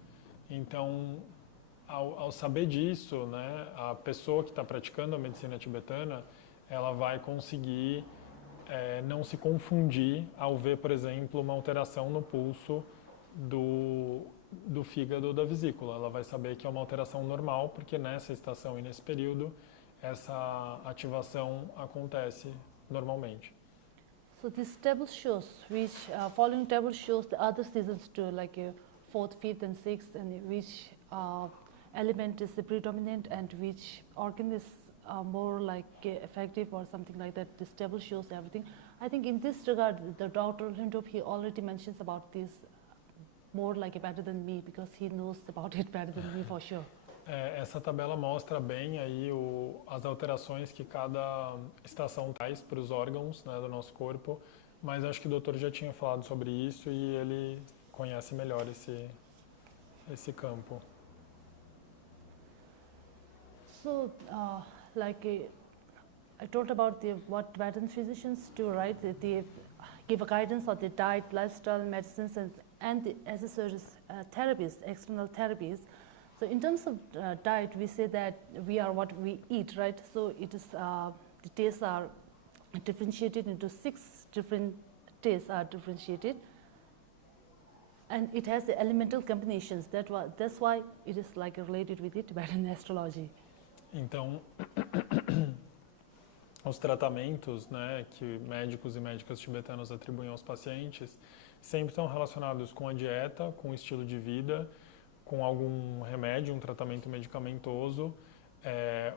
Então, ao saber disso, né, a pessoa que está praticando a medicina tibetana, ela vai conseguir não se confundir ao ver, por exemplo, uma alteração no pulso do fígado ou da vesícula. Ela vai saber que é uma alteração normal, porque nessa estação e nesse período, essa ativação acontece normalmente. So this table shows which following table shows the other seasons too, like 4th, 5th, and 6th, and which element is the predominant and which organ is more like effective or something like that. This table shows everything. I think in this regard, the Dr. Lindop, he already mentions about this more like better than me, because he knows about it better than me for sure. Essa tabela mostra bem aí as alterações que cada estação traz para os órgãos, né, do nosso corpo, mas acho que o doutor já tinha falado sobre isso e ele conhece melhor esse campo. So, I told about what Tibetan physicians do, right? They give a guidance on the diet, lifestyle, medicines, and the accessories, therapies, external therapies. So in terms of diet, we say that we are what we eat, right? So it is the tastes are differentiated into 6 different teas are differentiated, and it has the elemental combinations. That's why it is like related with the Tibetan astrology. Então, os tratamentos, né, que médicos e médicas tibetanos atribuem aos pacientes sempre estão relacionados com a dieta, com o estilo de vida, com algum remédio, um tratamento medicamentoso,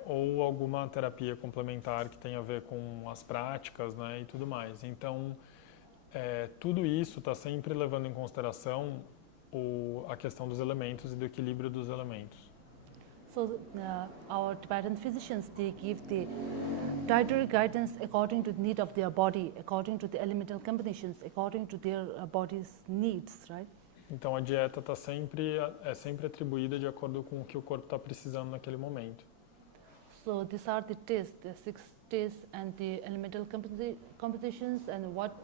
ou alguma terapia complementar que tenha a ver com as práticas, né, e tudo mais. Então, tudo isso está sempre levando em consideração a questão dos elementos e do equilíbrio dos elementos. So our Tibetan physicians, they give the dietary guidance according to the need of their body, according to the elemental combinations, according to their body's needs, right? Então a dieta é sempre atribuída de acordo com o que o corpo está precisando naquele momento. So these are the tests, the 6 tests and the elemental compositions, and what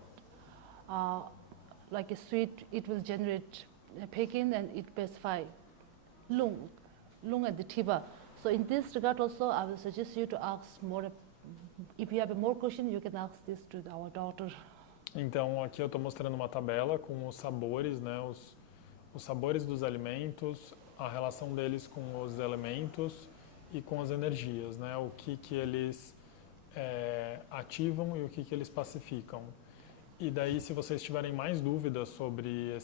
like a sweet, it will generate pekin and it specify lung and the tiba. So in this regard also, I will suggest you to ask more. If you have more question, you can ask this to our daughter. Então aqui eu estou mostrando uma tabela com os sabores, né, os sabores dos alimentos, a relação deles com os elementos e com as energias, né, o que eles ativam e o que eles pacificam. E daí, se vocês tiverem mais dúvidas sobre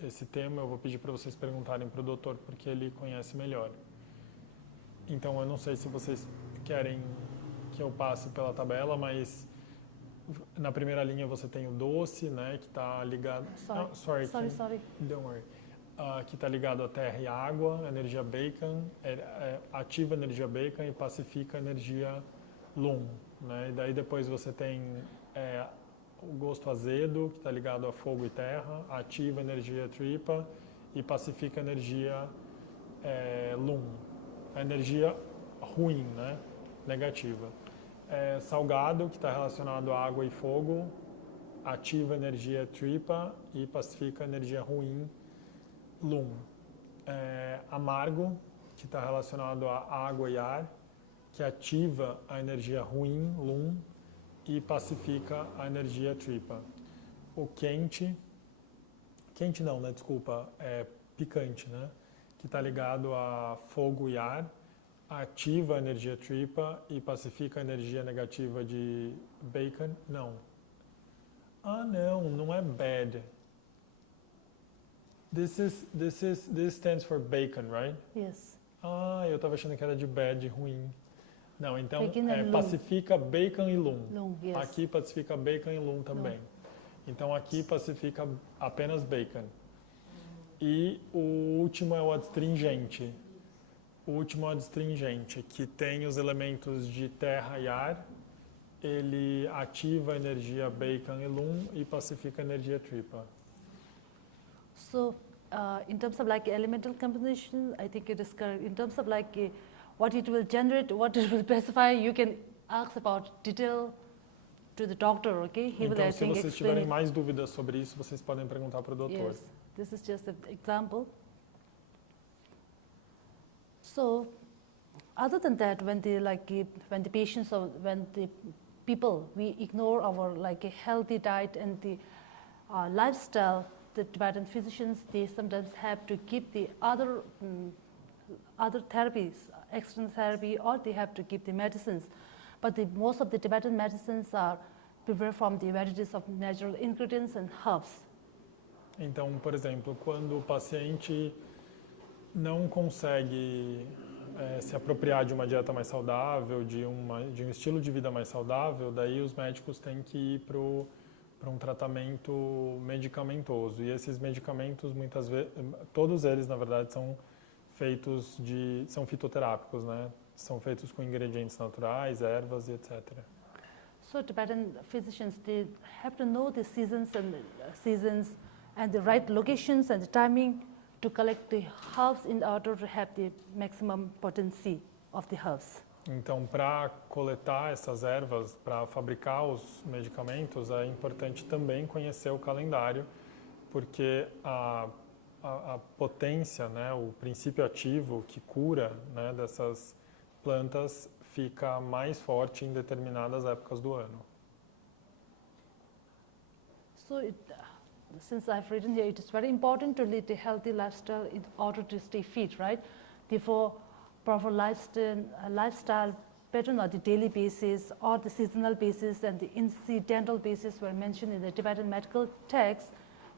esse tema, eu vou pedir para vocês perguntarem para o doutor, porque ele conhece melhor. Então, eu não sei se vocês querem que eu passe pela tabela, mas na primeira linha você tem o doce, né, que está ligado... Sorry. Don't worry. Que está ligado à terra e água, energia bacon, ativa a energia bacon e pacifica a energia lum, né? E daí depois você tem o gosto azedo, que está ligado a fogo e terra, ativa a energia tripa e pacifica a energia lum, a energia ruim, né, negativa. Salgado, que está relacionado a água e fogo, ativa a energia tripa e pacifica a energia ruim, lum. Amargo, que está relacionado a água e ar, que ativa a energia ruim, lum, e pacifica a energia tripa. O quente não, né, desculpa, picante, né, que está ligado a fogo e ar, ativa a energia tripa e pacifica a energia negativa de bacon. Não, não é bad. This stands for bacon, right? Yes. Eu estava achando que era de bad, ruim. Não, então pacifica bacon e lum. Yes. Aqui pacifica bacon e lum também. Então aqui pacifica apenas bacon. E o último é o adstringente. O último é o adstringente, que tem os elementos de terra e ar. Ele ativa a energia bacon e lum e pacifica a energia tripa. So in terms of like elemental composition, I think it is correct. In terms of like what it will generate, what it will specify, you can ask about detail to the doctor, okay? He will, então, I se think, vocês tiverem mais dúvidas sobre isso, vocês podem perguntar para o doutor. Yes, this is just an example. So, other than that, when the patients or when the people, we ignore our like a healthy diet and the lifestyle, the Tibetan physicians, they sometimes have to give the other therapies, external therapy, or they have to give the medicines. But most of the Tibetan medicines are prepared from the varieties of natural ingredients and herbs. Então, por exemplo, quando o paciente não consegue se apropriar de uma dieta mais saudável, de um estilo de vida mais saudável, daí os médicos têm que ir para um tratamento medicamentoso. E esses medicamentos, muitas vezes, todos eles, na verdade, são fitoterápicos, né? São feitos com ingredientes naturais, ervas e etc. So Tibetan physicians, they have to know the seasons and the right locations and the timing to collect the herbs in order to have the maximum potency of the herbs. Então, para coletar essas ervas, para fabricar os medicamentos, é importante também conhecer o calendário, porque a potência, né, o princípio ativo que cura, né, dessas plantas fica mais forte em determinadas épocas do ano. So, since I've written here, it is very important to lead a healthy lifestyle in order to stay fit, right? Therefore, proper lifestyle pattern on the daily basis or the seasonal basis and the incidental basis were mentioned in the Tibetan medical texts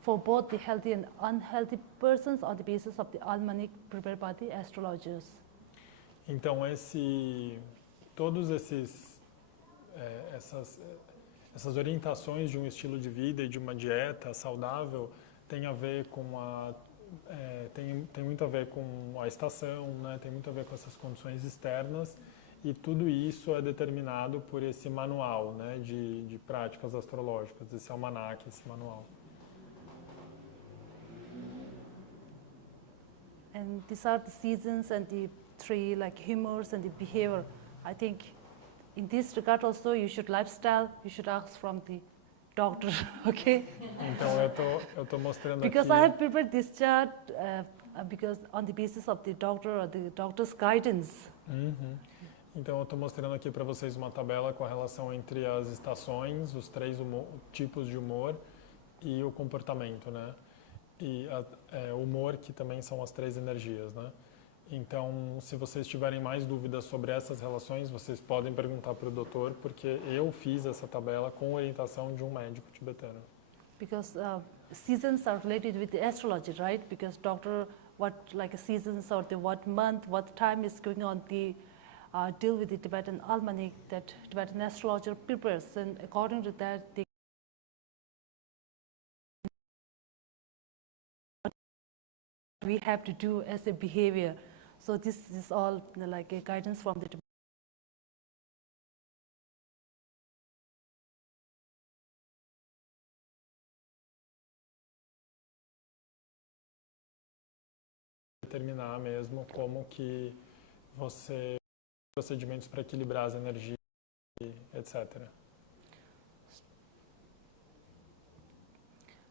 for both the healthy and unhealthy persons on the basis of the almanac prepared by the astrologers. Então, todos essas orientações de um estilo de vida e de uma dieta saudável tem a ver com tem muito a ver com a estação, né? Tem muito a ver com essas condições externas e tudo isso é determinado por esse manual, né? de práticas astrológicas, esse almanaque, esse manual. And these are the seasons and the three like humors and the behavior. I think in this regard also you should ask from the doctor, okay? Então eu tô mostrando because aqui. I have prepared this chart because on the basis of the doctor or the doctor's guidance. Uhum. Então eu estou mostrando aqui para vocês uma tabela com a relação entre as estações, os três tipos de humor e o comportamento, né? E o humor, que também são as três energias, né? Então, se vocês tiverem mais dúvidas sobre essas relações, vocês podem perguntar para o doutor, porque eu fiz essa tabela com orientação de um médico tibetano. Because seasons are related with the astrology, right? Because doctor, what like seasons or the what month, what time is going on, the deal with the Tibetan almanac that Tibetan astrologer prepares, and according to that, we have to do as a behavior. So this is all like a guidance from the Determinar mesmo como que procedimentos para equilibrar as energias, etc.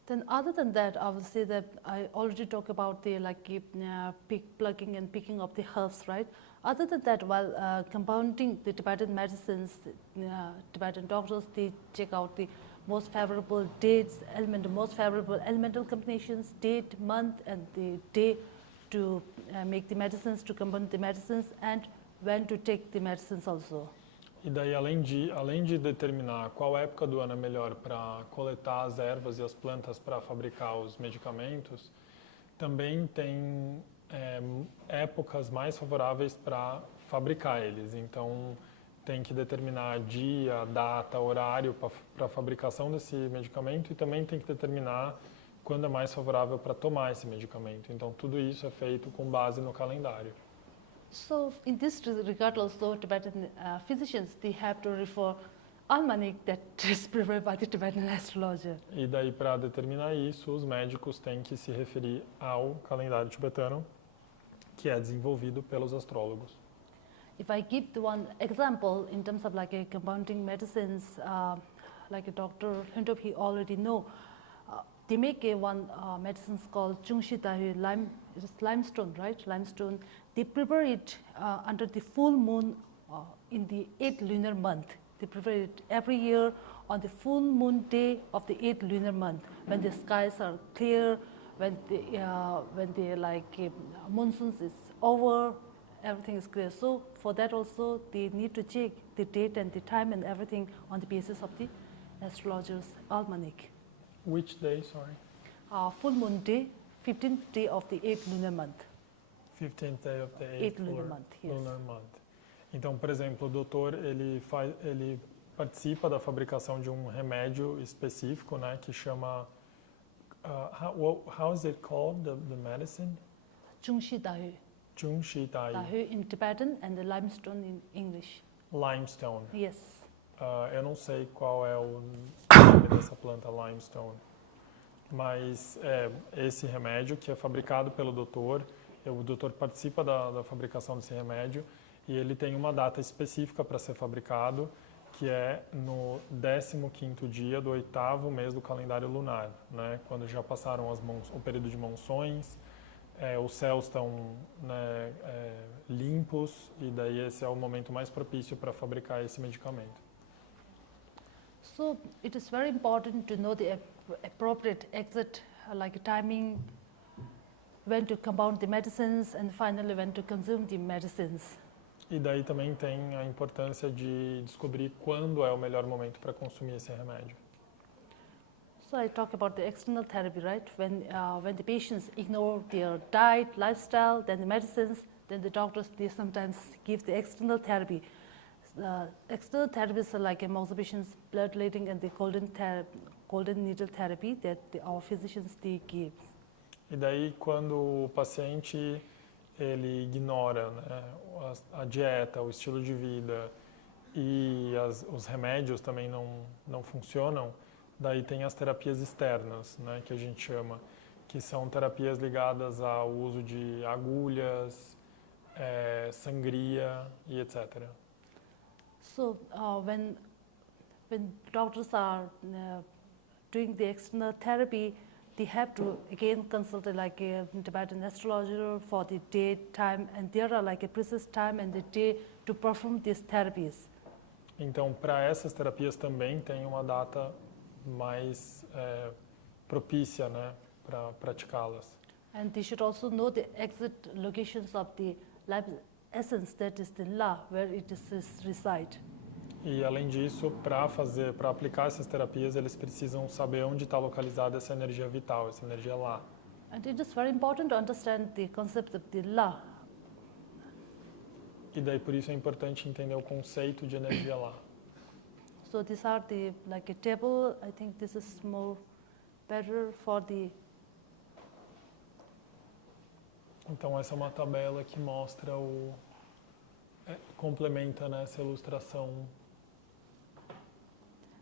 Then other than that, I would say that I already talked about the plugging and picking up the herbs, right? Other than that, while compounding the Tibetan medicines, Tibetan doctors, they check out the most favorable dates, most favorable elemental combinations, date, month, and the day to make the medicines, to compound the medicines, and when to take the medicines also. E daí, além de determinar qual época do ano é melhor para coletar as ervas e as plantas para fabricar os medicamentos, também tem épocas mais favoráveis para fabricar eles. Então, tem que determinar dia, data, horário para a fabricação desse medicamento e também tem que determinar quando é mais favorável para tomar esse medicamento. Então, tudo isso é feito com base no calendário. So, in this regard also, Tibetan physicians, they have to refer almanac that is prepared by the Tibetan astrologer. E daí, para determinar isso, os médicos têm que se referir ao calendário tibetano, que é desenvolvido pelos astrólogos. If I give the one example in terms of like a compounding medicines, like a Dr. Hintop, he already know, they make one medicines called Chungshitahu, it is limestone, right? Limestone. They prepare it under the full moon in the 8th lunar month. They prepare it every year on the full moon day of the 8th lunar month, when the skies are clear, when the monsoons is over, everything is clear. So for that also, they need to check the date and the time and everything on the basis of the astrologer's almanac. Which day, sorry? Full moon day, 15th day of the 8th lunar month. 15th day of the 8th lunar month, yes. Lunar month. Então, por exemplo, o doutor ele participa da fabricação de um remédio específico, né, que chama how is it called, the medicine? Chungshitahu. Chungshitahu. Tahu in Tibetan and the limestone in English. Limestone. Yes. Eu não sei qual é o nome dessa planta, limestone, mas esse remédio que é fabricado pelo doutor, o doutor participa da fabricação desse remédio e ele tem uma data específica para ser fabricado, que é no 15º dia do 8º mês do calendário lunar, né? Quando já passaram o período de monções, os céus estão, né, limpos e daí esse é o momento mais propício para fabricar esse medicamento. So it is very important to know the appropriate exit, like timing, when to compound the medicines, and finally when to consume the medicines. E daí também tem a importância de descobrir quando é o melhor momento para consumir esse remédio. So I talk about the external therapy, right? When the patients ignore their diet, lifestyle, then the medicines, then the doctors, they sometimes give the external therapy. External therapies are like emulsifications, blood leading, and the golden needle therapy that our physicians, they give. E daí quando o paciente ele ignora, né, a dieta, o estilo de vida e os remédios também não funcionam, daí tem as terapias externas, né, que a gente chama, que são terapias ligadas ao uso de agulhas, sangria e etc. So when doctors are doing the external therapy, they have to again consult like a Tibetan astrologer for the date, time, and there are like a precise time and the day to perform these therapies. Então, para essas terapias também tem uma data mais propícia, né, para praticá-las. And they should also know the exact locations of the life essence, that is the La, where it is reside. E além disso, para aplicar essas terapias, eles precisam saber onde está localizada essa energia vital, essa energia lá. And it is very important to understand the concept of the La. E daí por isso é importante entender o conceito de energia lá. So these are the like a table. I think this is more better for the. Então essa é uma tabela que mostra complementa, né, essa ilustração.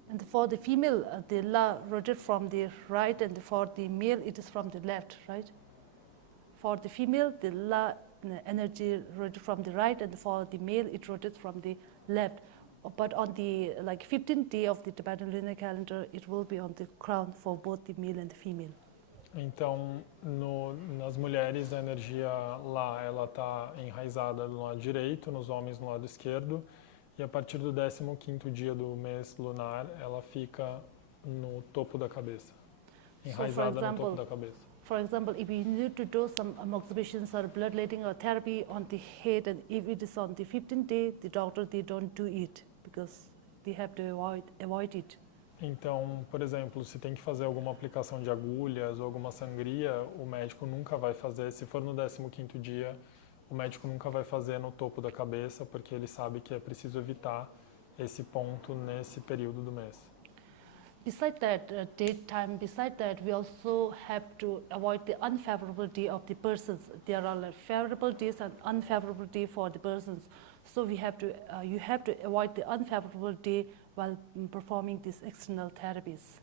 And for the female, the La rotates from the right, and for the male, it is from the left, right? For the female, the La energy rotates from the right, and for the male, it rotates from the left. But on the 15th day of the Tibetan lunar calendar, it will be on the crown for both the male and the female. Então, nas mulheres, a energia lá, ela está enraizada no lado direito, nos homens no lado esquerdo, e a partir do 15º dia do mês lunar, ela fica no topo da cabeça, enraizada no topo da cabeça. For example, if you need to do some emulsifications or bloodletting or therapy on the head, and if it is on the 15th day, the doctor, they don't do it because they have to avoid it. Então, por exemplo, se tem que fazer alguma aplicação de agulhas ou alguma sangria, o médico nunca vai fazer. Se for no 15º dia, o médico nunca vai fazer no topo da cabeça, porque ele sabe que é preciso evitar esse ponto nesse período do mês. Besides that date time, besides that, we also have to avoid the unfavorable day of the persons. There are like favorable days and unfavorable day for the persons. So we have to, you have to avoid the unfavorable day while performing these external therapies.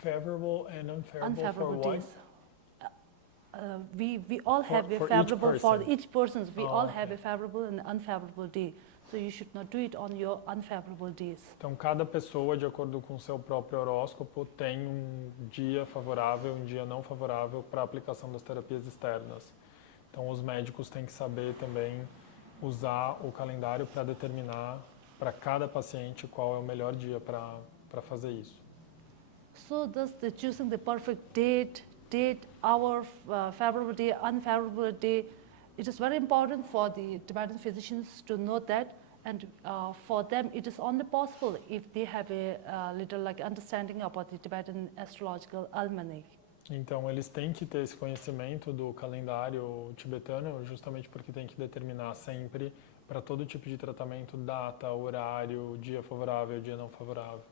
Favorable and unfavorable for days. We all have a favorable for each person. We all have a favorable and unfavorable day. So you should not do it on your unfavorable days. Então cada pessoa, de acordo com o seu próprio horóscopo, tem dia favorável, dia não favorável para a aplicação das terapias externas. Então os médicos têm que saber também usar o calendário para determinar para cada paciente qual é o melhor dia para fazer isso. So thus choosing the perfect date, hour, favorable day, unfavorable day, it is very important for the Tibetan physicians to know that, and for them it is only possible if they have a little understanding about the Tibetan astrological almanac. Então eles têm que ter esse conhecimento do calendário tibetano, justamente porque tem que determinar sempre para todo tipo de tratamento, data, horário, dia favorável, dia não favorável.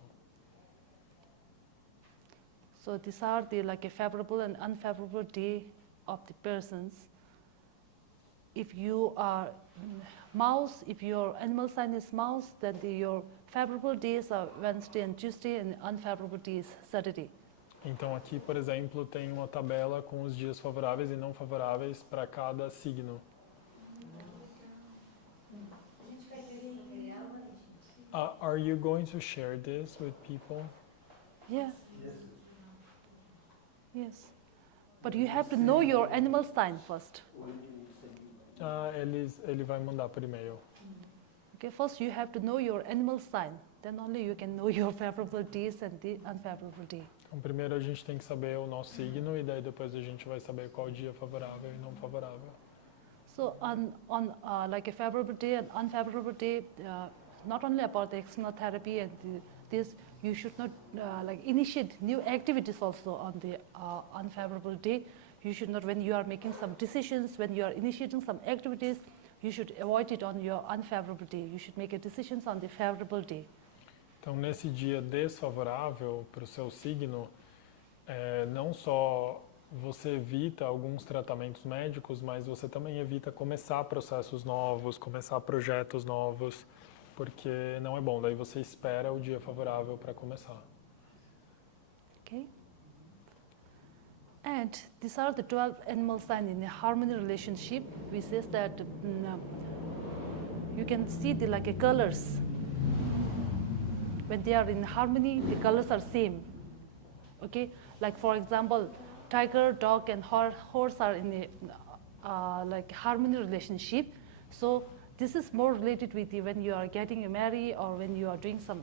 So these are the a favorable and unfavorable day of the persons. If you are mouse, if your animal sign is mouse, then your favorable days are Wednesday and Tuesday, and unfavorable days Saturday. Então aqui, por exemplo, tem uma tabela com os dias favoráveis e não favoráveis para cada signo. Are you going to share this with people? Yeah. Yes. But you have to know your animal sign first. Ele vai mandar por e-mail. Okay, first you have to know your animal sign. then only you can know your favorable days and the unfavorable day. Então, primeiro a gente tem que saber o nosso signo e daí depois a gente vai saber qual dia é favorável e não favorável. So on like a favorable day and unfavorable day, not only about the external therapy and this, you should not like initiate new activities also on the unfavorable day. You should not, when you are making some decisions, when you are initiating some activities, you should avoid it on your unfavorable day. You should make a decisions on the favorable day. Então, nesse dia desfavorável para o seu signo, não só você evita alguns tratamentos médicos, mas você também evita começar processos novos, começar projetos novos, porque não é bom. Daí você espera o dia favorável para começar. Okay. And these are the 12 animal signs in a harmony relationship. We says that you can see the like colors. When they are in harmony, the colors are same. Okay, like for example, tiger, dog, and horse are in a like harmony relationship. So this is more related with you when you are getting married or when you are doing some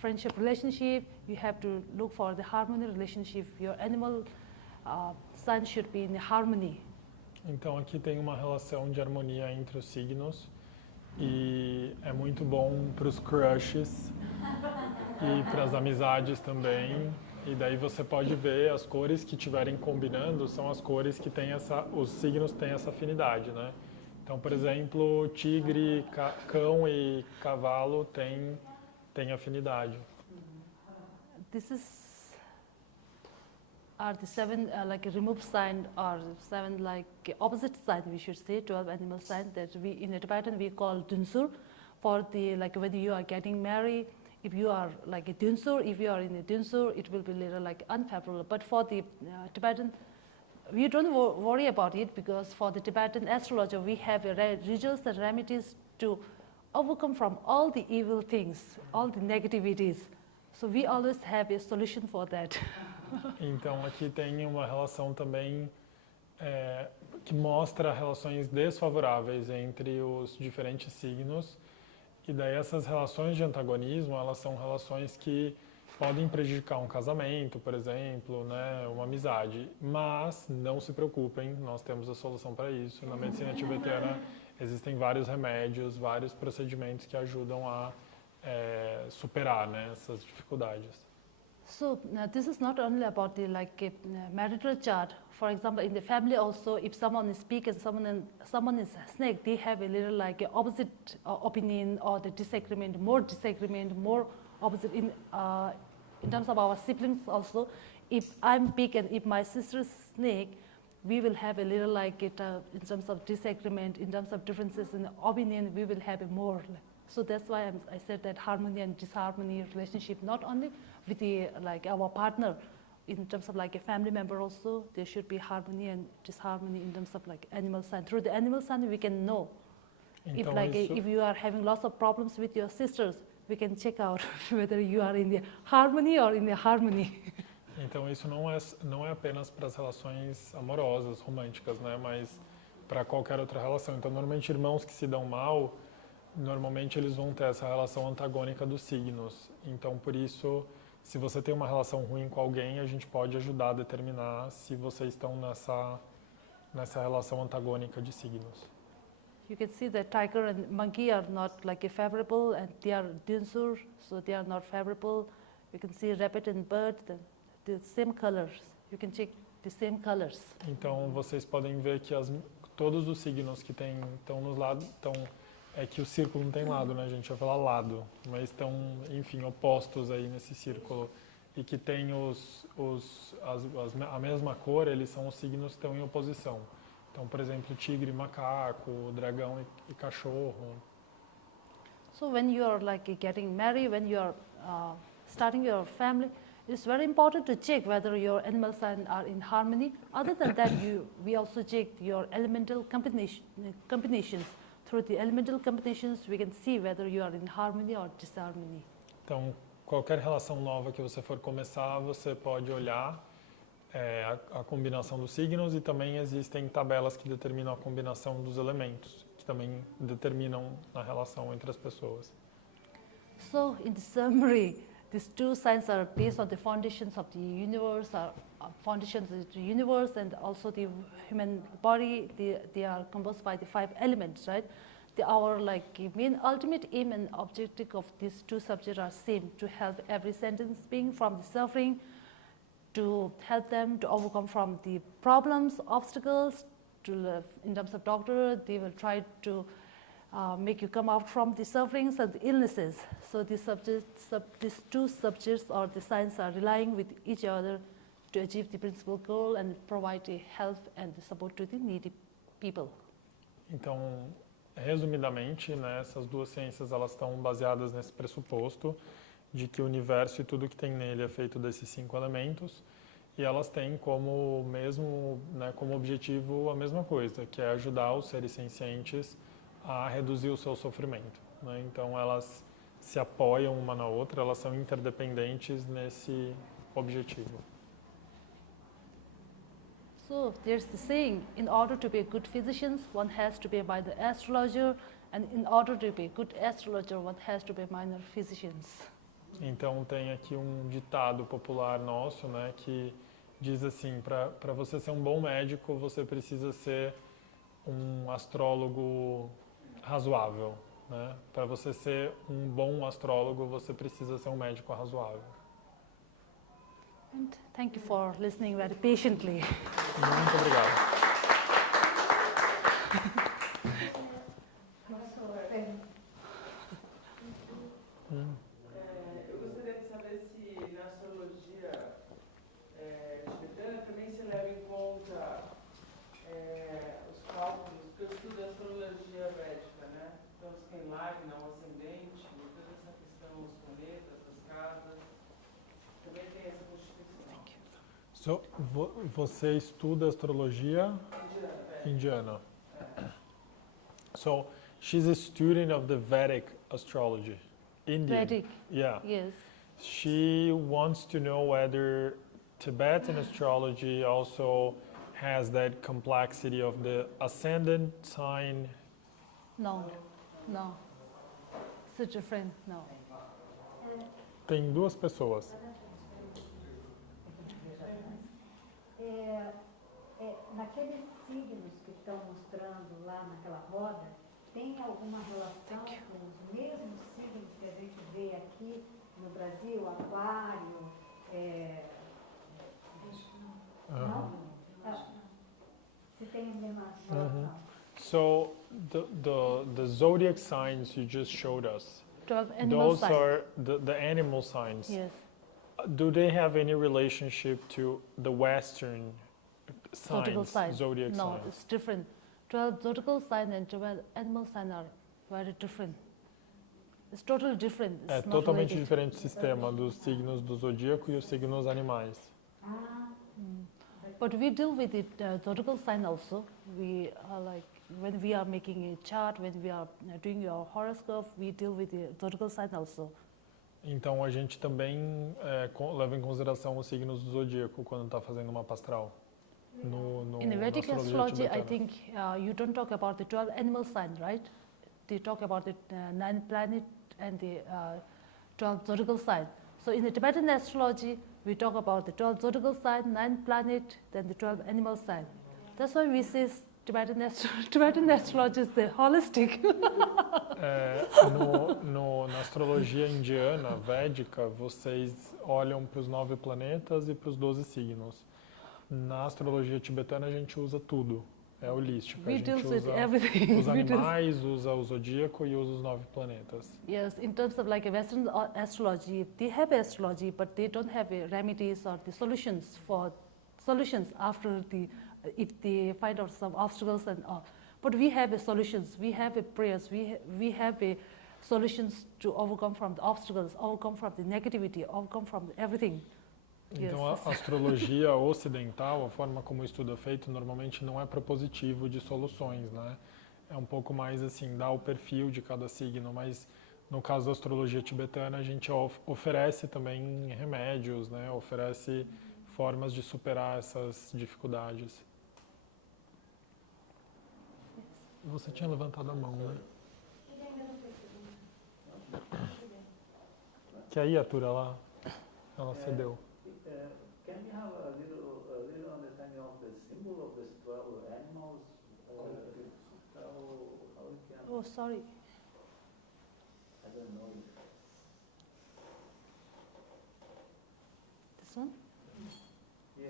friendship relationship. You have to look for the harmony relationship. Your animal sign should be in harmony. Então aqui tem uma relação de harmonia entre os signos e é muito bom para os crushes e para as amizades também. E daí você pode ver as cores que estiverem combinando são as cores que tem os signos têm essa afinidade, né? Então, por exemplo, tigre, cão e cavalo têm afinidade. Are the 7 like a removed sign or 7 like opposite sign, we should say, 12 animal signs that we in Tibetan we call dunsur. For the like when you are getting married, if you are like a dunsur, if you are in a dunsur, it will be little like unfavorable. But for the Tibetan, we don't worry about it because for the Tibetan astrology, we have rituals and remedies to overcome from all the evil things, all the negativities. So we always have a solution for that. Então aqui tem uma relação também que mostra relações desfavoráveis entre os diferentes signos. E daí essas relações de antagonismo, elas são relações que podem prejudicar um casamento, por exemplo, né, uma amizade. Mas não se preocupem, nós temos a solução para isso. Na medicina tibetana existem vários remédios, vários procedimentos que ajudam a superar, né, essas dificuldades. So this is not only about the like marital chart. For example, in the family also, if someone is big and someone is a snake, they have a little like opposite opinion or the disagreement, more opposite in terms of our siblings also. If I'm big and if my sister's snake, we will have a little like it in terms of disagreement, in terms of differences in opinion, we will have a more. So that's why I said that harmony and disharmony relationship, not only with the like our partner, in terms of like a family member also, there should be harmony and disharmony in terms of like animal sign. Through the animal sign, we can know Então, if you are having lots of problems with your sisters, we can check out whether you are in the harmony or in the harmony. Então isso não é apenas para as relações amorosas, românticas, né, mas para qualquer outra relação. Então normalmente irmãos que se dão mal, normalmente eles vão ter essa relação antagônica dos signos. Então por isso, se você tem uma relação ruim com alguém, a gente pode ajudar a determinar se vocês estão nessa relação antagônica de signos. You can see that tiger and monkey are not like a favorable and they are dunsur, so they are not favorable. You can see rabbit and bird, the same colors. You can check the same colors. Então vocês podem ver que todos os signos que estão nos lados, é que o círculo não tem lado, né? A gente vai falar lado, mas estão, enfim, opostos aí nesse círculo. E que tem a mesma cor, eles são os signos que estão em oposição. Então, por exemplo, tigre, macaco, dragão e cachorro. So when you are like getting married, when you are starting your family, it's very important to check whether your animal signs are in harmony. Other than that, we also check your elemental combinations. Through the elemental combinations, we can see whether you are in harmony or disharmony. Então, qualquer relação nova que você for começar, você pode olhar a combinação dos signos e também existem tabelas que determinam a combinação dos elementos, que também determinam a relação entre as pessoas. So, in the summary, these two signs are based on the foundations of the universe, foundations of the universe, and also the human body. They are composed by the 5 elements, right? Our main ultimate aim and objective of these two subjects are same: to help every sentient being from the suffering, to help them to overcome from the problems, obstacles. In terms of doctor, they will try to make you come out from the sufferings and the illnesses. So these two subjects or the signs are relying with each other to achieve the principal goal and provide the help and the support to the needy people. Então, resumidamente, né, essas duas ciências elas estão baseadas nesse pressuposto de que o universo e tudo que tem nele é feito desses 5 elementos, e elas têm como mesmo, né, como objetivo a mesma coisa, que é ajudar os seres sencientes a reduzir o seu sofrimento, né? Então elas se apoiam uma na outra, elas são interdependentes nesse objetivo. So there's the saying, in order to be a good physician, one has to be by the astrologer, and in order to be a good astrologer, one has to be minor physicians. Então tem aqui um ditado popular nosso, né, que diz assim, para você ser um bom médico, você precisa ser um astrólogo razoável, né? Para você ser um bom astrólogo, você precisa ser um médico razoável. And thank you for listening very patiently. Muito obrigado. Eu gostaria de saber se na astrologia tibetana também se leva em conta os cálculos, porque eu estudo astrologia védica, né? Então se tem lagna, o ascendente, toda essa questão, os planetas, as casas, também tem essa constituição. So, você estuda astrologia indiana? So, she's a student of the Vedic astrology. Indian. Vedic. Yeah. Yes. She wants to know whether Tibetan astrology also has that complexity of the ascendant sign. No. So different. No. Tem duas pessoas. Naqueles signos que estão mostrando lá naquela roda, tem alguma relação com os mesmos signos que a gente vê aqui no Brasil, aquário, não? Se tem a mesma relação. So the zodiac signs you just showed us, 12 animal those signs. are the animal signs. Yes. Do they have any relationship to the Western Zodiacal signs, sign. zodiac No, signs? it's different. 12 zodiacal sign and 12 animal sign are very different. It's totally different. It's É not totalmente related. diferente o sistema dos signos do zodíaco e os signos animais. But we deal with the zodiacal sign also. We are when we are making a chart, when we are doing your horoscope, we deal with the zodiacal sign also. Então a gente também leva em consideração os signos do zodíaco quando está fazendo uma pastral. In the Vedic na astrology, tibetana. I think you don't talk about the 12 animal signs, right? They talk about the 9 planets and the 12 zodiacal signs. So in the Tibetan astrology, we talk about the 12 zodiacal signs, 9 planets, then the 12 animal signs. That's why we say Tibetan astrology is the holistic. Na astrologia indiana, védica, vocês olham para os 9 planetas e para os 12 signos. Na astrologia tibetana, a gente usa tudo. É holístico. A We gente deal with usa everything. os animais, usa o zodíaco e usa os 9 planetas. Yes, in terms of like a Western astrology, they have astrology, but they don't have remedies or the solutions after if they find out some obstacles and all. But we have solutions, we have prayers, we have solutions to overcome from the obstacles, overcome from the negativity, overcome from everything. Então, a astrologia ocidental, a forma como o estudo é feito, normalmente não é propositivo de soluções, né? É um pouco mais assim, dá o perfil de cada signo, mas no caso da astrologia tibetana, a gente oferece também remédios, né? Oferece formas de superar essas dificuldades. Você tinha levantado a mão, né? Que aí a Tura ela cedeu. Can we have a little understanding of the symbol of the 12 animals? How we can? Oh, sorry. I don't know. This one? Yeah.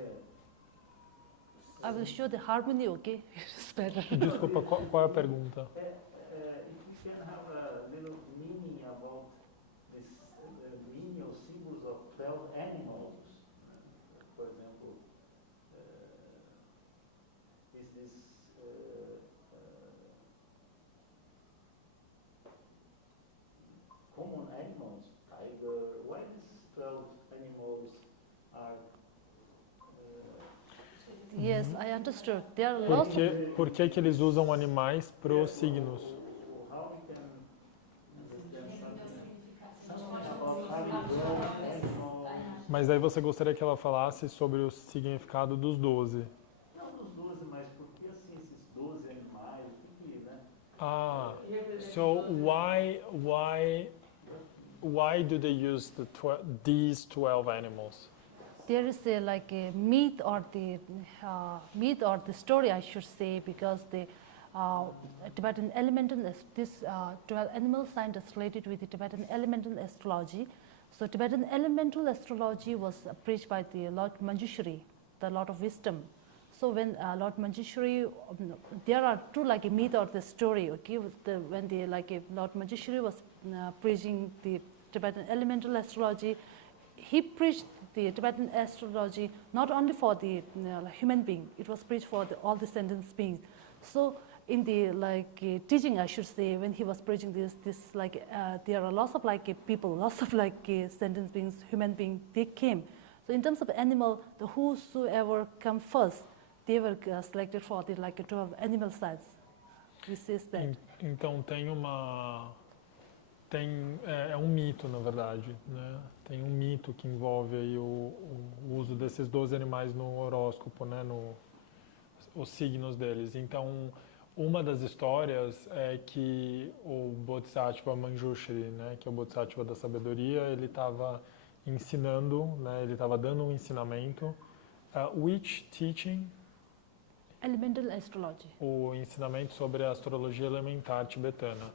I will show the harmony, okay? It's better. Desculpa, qual é a pergunta? If we can have a little meaning about this meaning or symbols of 12 animals, for example, is this common animals, tiger? Why these 12 animals are? Yes, I understood. There are lots of... Por que eles usam animais para os signos? How we can understand something about how we grow animals? Mas aí você gostaria que ela falasse sobre o significado dos 12. Não dos 12, mas por que assim esses 12 animais? O que, né? Ah, so why do they use these 12 animals? There is a myth or the story, I should say, because the Tibetan elemental, this 12 animal sign is related with the Tibetan elemental astrology. So Tibetan elemental astrology was preached by the Lord Manjushri, the Lord of Wisdom. So when Lord Manjushri, there are two like a myth or the story. Okay, when the Lord Manjushri was preaching the Tibetan elemental astrology, he preached the Tibetan astrology not only for the human being, it was preached for all the sentient beings. So in the teaching, I should say, when he was preaching this there are lots of people, lots of sentient beings, human beings, they came. So in terms of animal, the whosoever come first, they were selected for the 12 animal signs. He says that. Então é um mito, na verdade, né? Tem um mito que envolve aí o uso desses 12 animais no horóscopo, né? Os signos deles. Então, uma das histórias é que o Bodhisattva Manjushri, né? Que é o Bodhisattva da sabedoria, ele estava ensinando, né? Ele estava dando um ensinamento. Which teaching? Elemental astrology. O ensinamento sobre a astrologia elementar tibetana.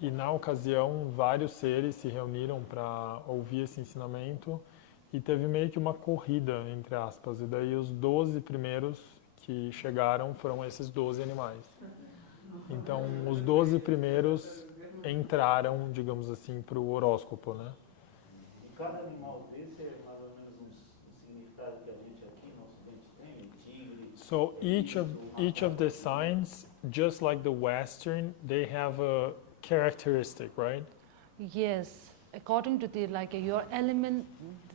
E na ocasião, vários seres se reuniram para ouvir esse ensinamento e teve meio que uma corrida, entre aspas. E daí os 12 primeiros que chegaram foram esses 12 animais. Então, os 12 primeiros entraram, digamos assim, para o horóscopo, né? E cada animal desse é mais ou menos um significado que a gente aqui no Ocidente tem, tigre... So each of the signs, just like the Western, they have a characteristic, right? Yes, according to the your element,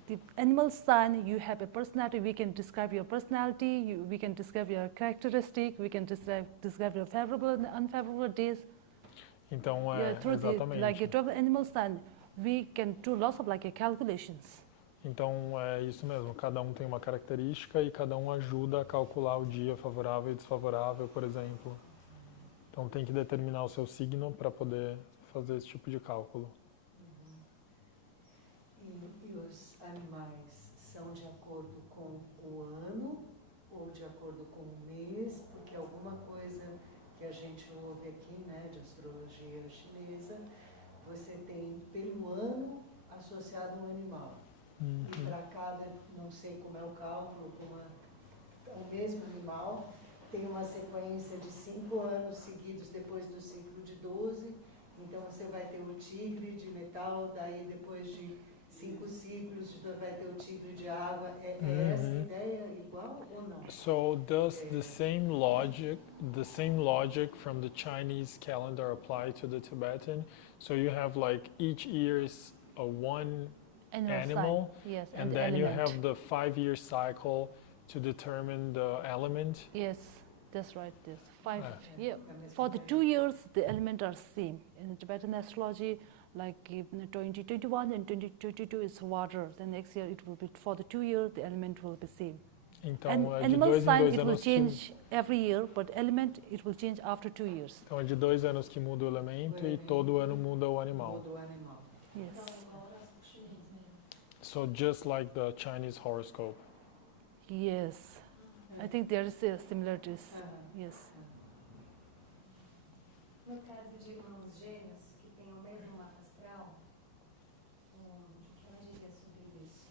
the animal sign, you have a personality. We can describe your personality. We can describe your characteristic. We can describe your favorable and unfavorable days. Então through exatamente. the 12 animal sign, we can do lots of calculations. Então é isso mesmo. Cada um tem uma característica e cada um ajuda a calcular o dia favorável e desfavorável, por exemplo. Então tem que determinar o seu signo para poder fazer esse tipo de cálculo. E os animais são de acordo com o ano ou de acordo com o mês? Porque alguma coisa que a gente ouve aqui, né, de astrologia chinesa, você tem pelo ano associado a um animal. E para cada, não sei como é o cálculo, o mesmo animal tem uma sequência de 5 anos seguidos depois do ciclo de 12. Então você vai ter o tigre de metal, daí depois de 5 ciclos vai ter o tigre de água. É essa ideia igual ou não? So does the same logic from the Chinese calendar apply to the Tibetan? So you have each year is a one animal, yes, and then you have the 5-year cycle to determine the element. Yes, that's right. This 5 year. For the 2 years, the elements are same. In Tibetan astrology, in 2021 and 2022 is water. The next year it will be for the 2 years the element will be same. Então, and de animal 2 em sign 2 it will anos change every year, but element it will change after 2 years. Então é de 2 anos que muda o elemento e todo ano muda o animal. Todo o animal. Yes. So just like the Chinese horoscope. Yes. I think there is a similarities. Yes. No caso de irmãos gêmeos que têm o mesmo mapa astral, o que ela diria sobre isso?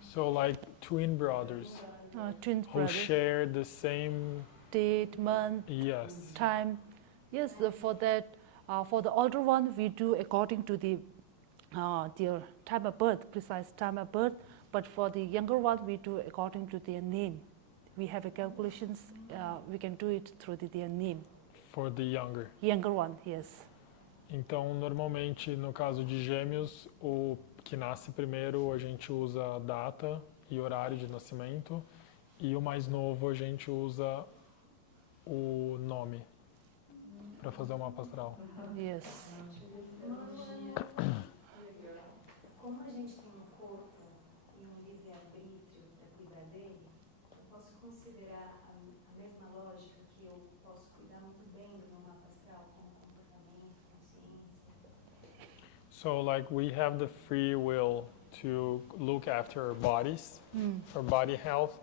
So like twin brothers Twin who brothers. share the same, Date, month, yes. time. Yes, for that, for the older one, we do according to their time of birth, precise time of birth. But for the younger one, we do according to their name. We have a calculations. We can do it through their name. For the younger. Younger one, yes. Então, normalmente, no caso de gêmeos, o que nasce primeiro, a gente usa a data e horário de nascimento. E o mais novo, a gente usa o nome para fazer o mapa astral. Yes. Como a gente tem um corpo e um livre-arbítrio para cuidar dele, eu posso considerar a mesma lógica que eu posso cuidar muito bem do meu mapa astral, com comportamento, consciência. So, like, we have the free will to look after our bodies, our body health.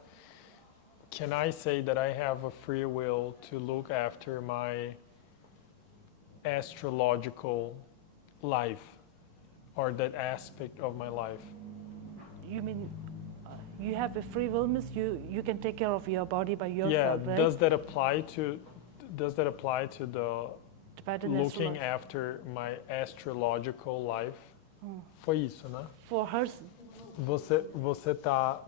Can I say that I have a free will to look after my astrological life, or that aspect of my life? You mean you have a free will, means you can take care of your body by yourself, Yeah. right? Does that apply to the Tibetan looking astrology. after my astrological life? Foi isso, né? For her, Você tá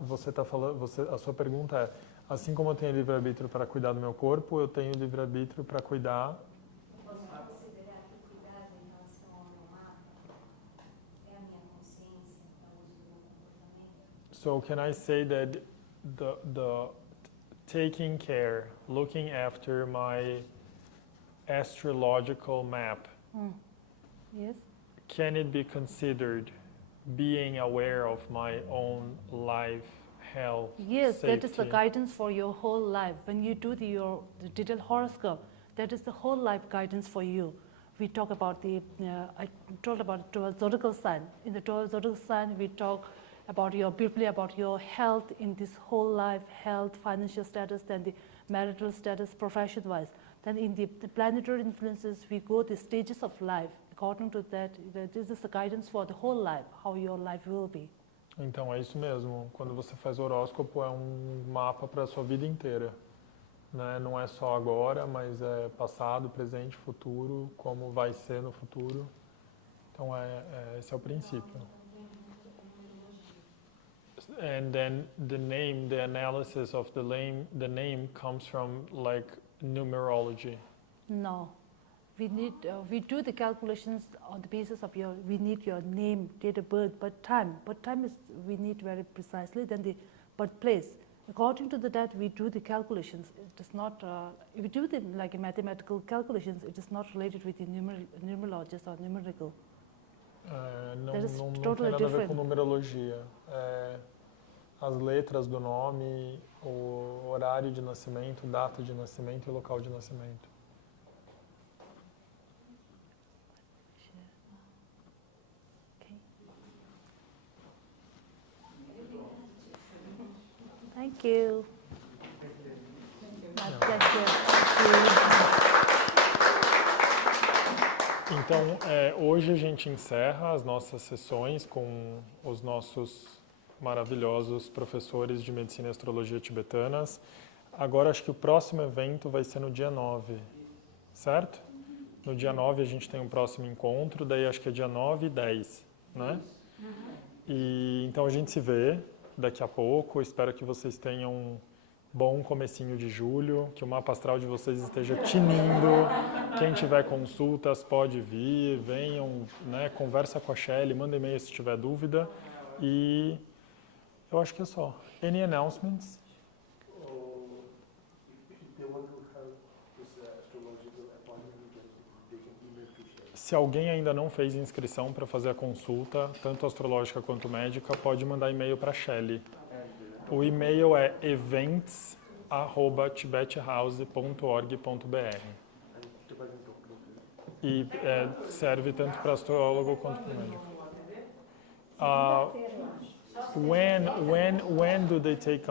falando, a sua pergunta é, assim como eu tenho livre-arbítrio para cuidar do meu corpo, eu tenho livre-arbítrio para cuidar. Eu posso considerar que o cuidado em relação ao meu mapa é a minha consciência, é o uso do meu comportamento. So can I say that the taking care, looking after my astrological map, yes. can it be considered being aware of my own life, health, Yes, safety? that is the guidance for your whole life. When you do the detailed horoscope, that is the whole life guidance for you. We talk about I told about 12 zodiacal sign. In the 12 zodiacal sign, we talk about briefly about your health in this whole life, health, financial status, then the marital status, profession-wise. Then in the planetary influences, we go the stages of life. According to that, this is the guidance for the whole life, how your life will be. Então é isso mesmo. Quando você faz horóscopo é um mapa para a sua vida inteira, né? Não é só agora, mas é passado, presente, futuro, como vai ser no futuro. Então esse é o princípio. And then the analysis of the name comes from like numerology. No, we do the calculations on the basis of we need your name, date of birth, but time is, we need very precisely, then the birthplace. According to that, we do the calculations. It is not, if we do the like mathematical calculations, it is not related with the numerologist or numerical. Não That is tem totally nada a ver different. com numerologia. As letras do nome, o horário de nascimento, data de nascimento e local de nascimento. Okay. Thank you. My pleasure. Thank you. Então, hoje a gente encerra as nossas sessões com os nossos maravilhosos professores de medicina e astrologia tibetanas. Agora acho que o próximo evento vai ser no dia 9, certo? No dia 9 a gente tem um próximo encontro, daí acho que é dia 9 e 10, né? E então a gente se vê daqui a pouco. Espero que vocês tenham um bom comecinho de julho, que o mapa astral de vocês esteja tinindo. Quem tiver consultas pode vir, venham, né? Conversa com a Shelly, manda e-mail se tiver dúvida. E eu acho que é só. Any announcements? Se alguém ainda não fez inscrição para fazer a consulta, tanto astrológica quanto médica, pode mandar e-mail para a Shelly. O e-mail é events@tibethouse.org.br e serve tanto para astrólogo quanto para médico. Segunda-feira, eu acho. when do they take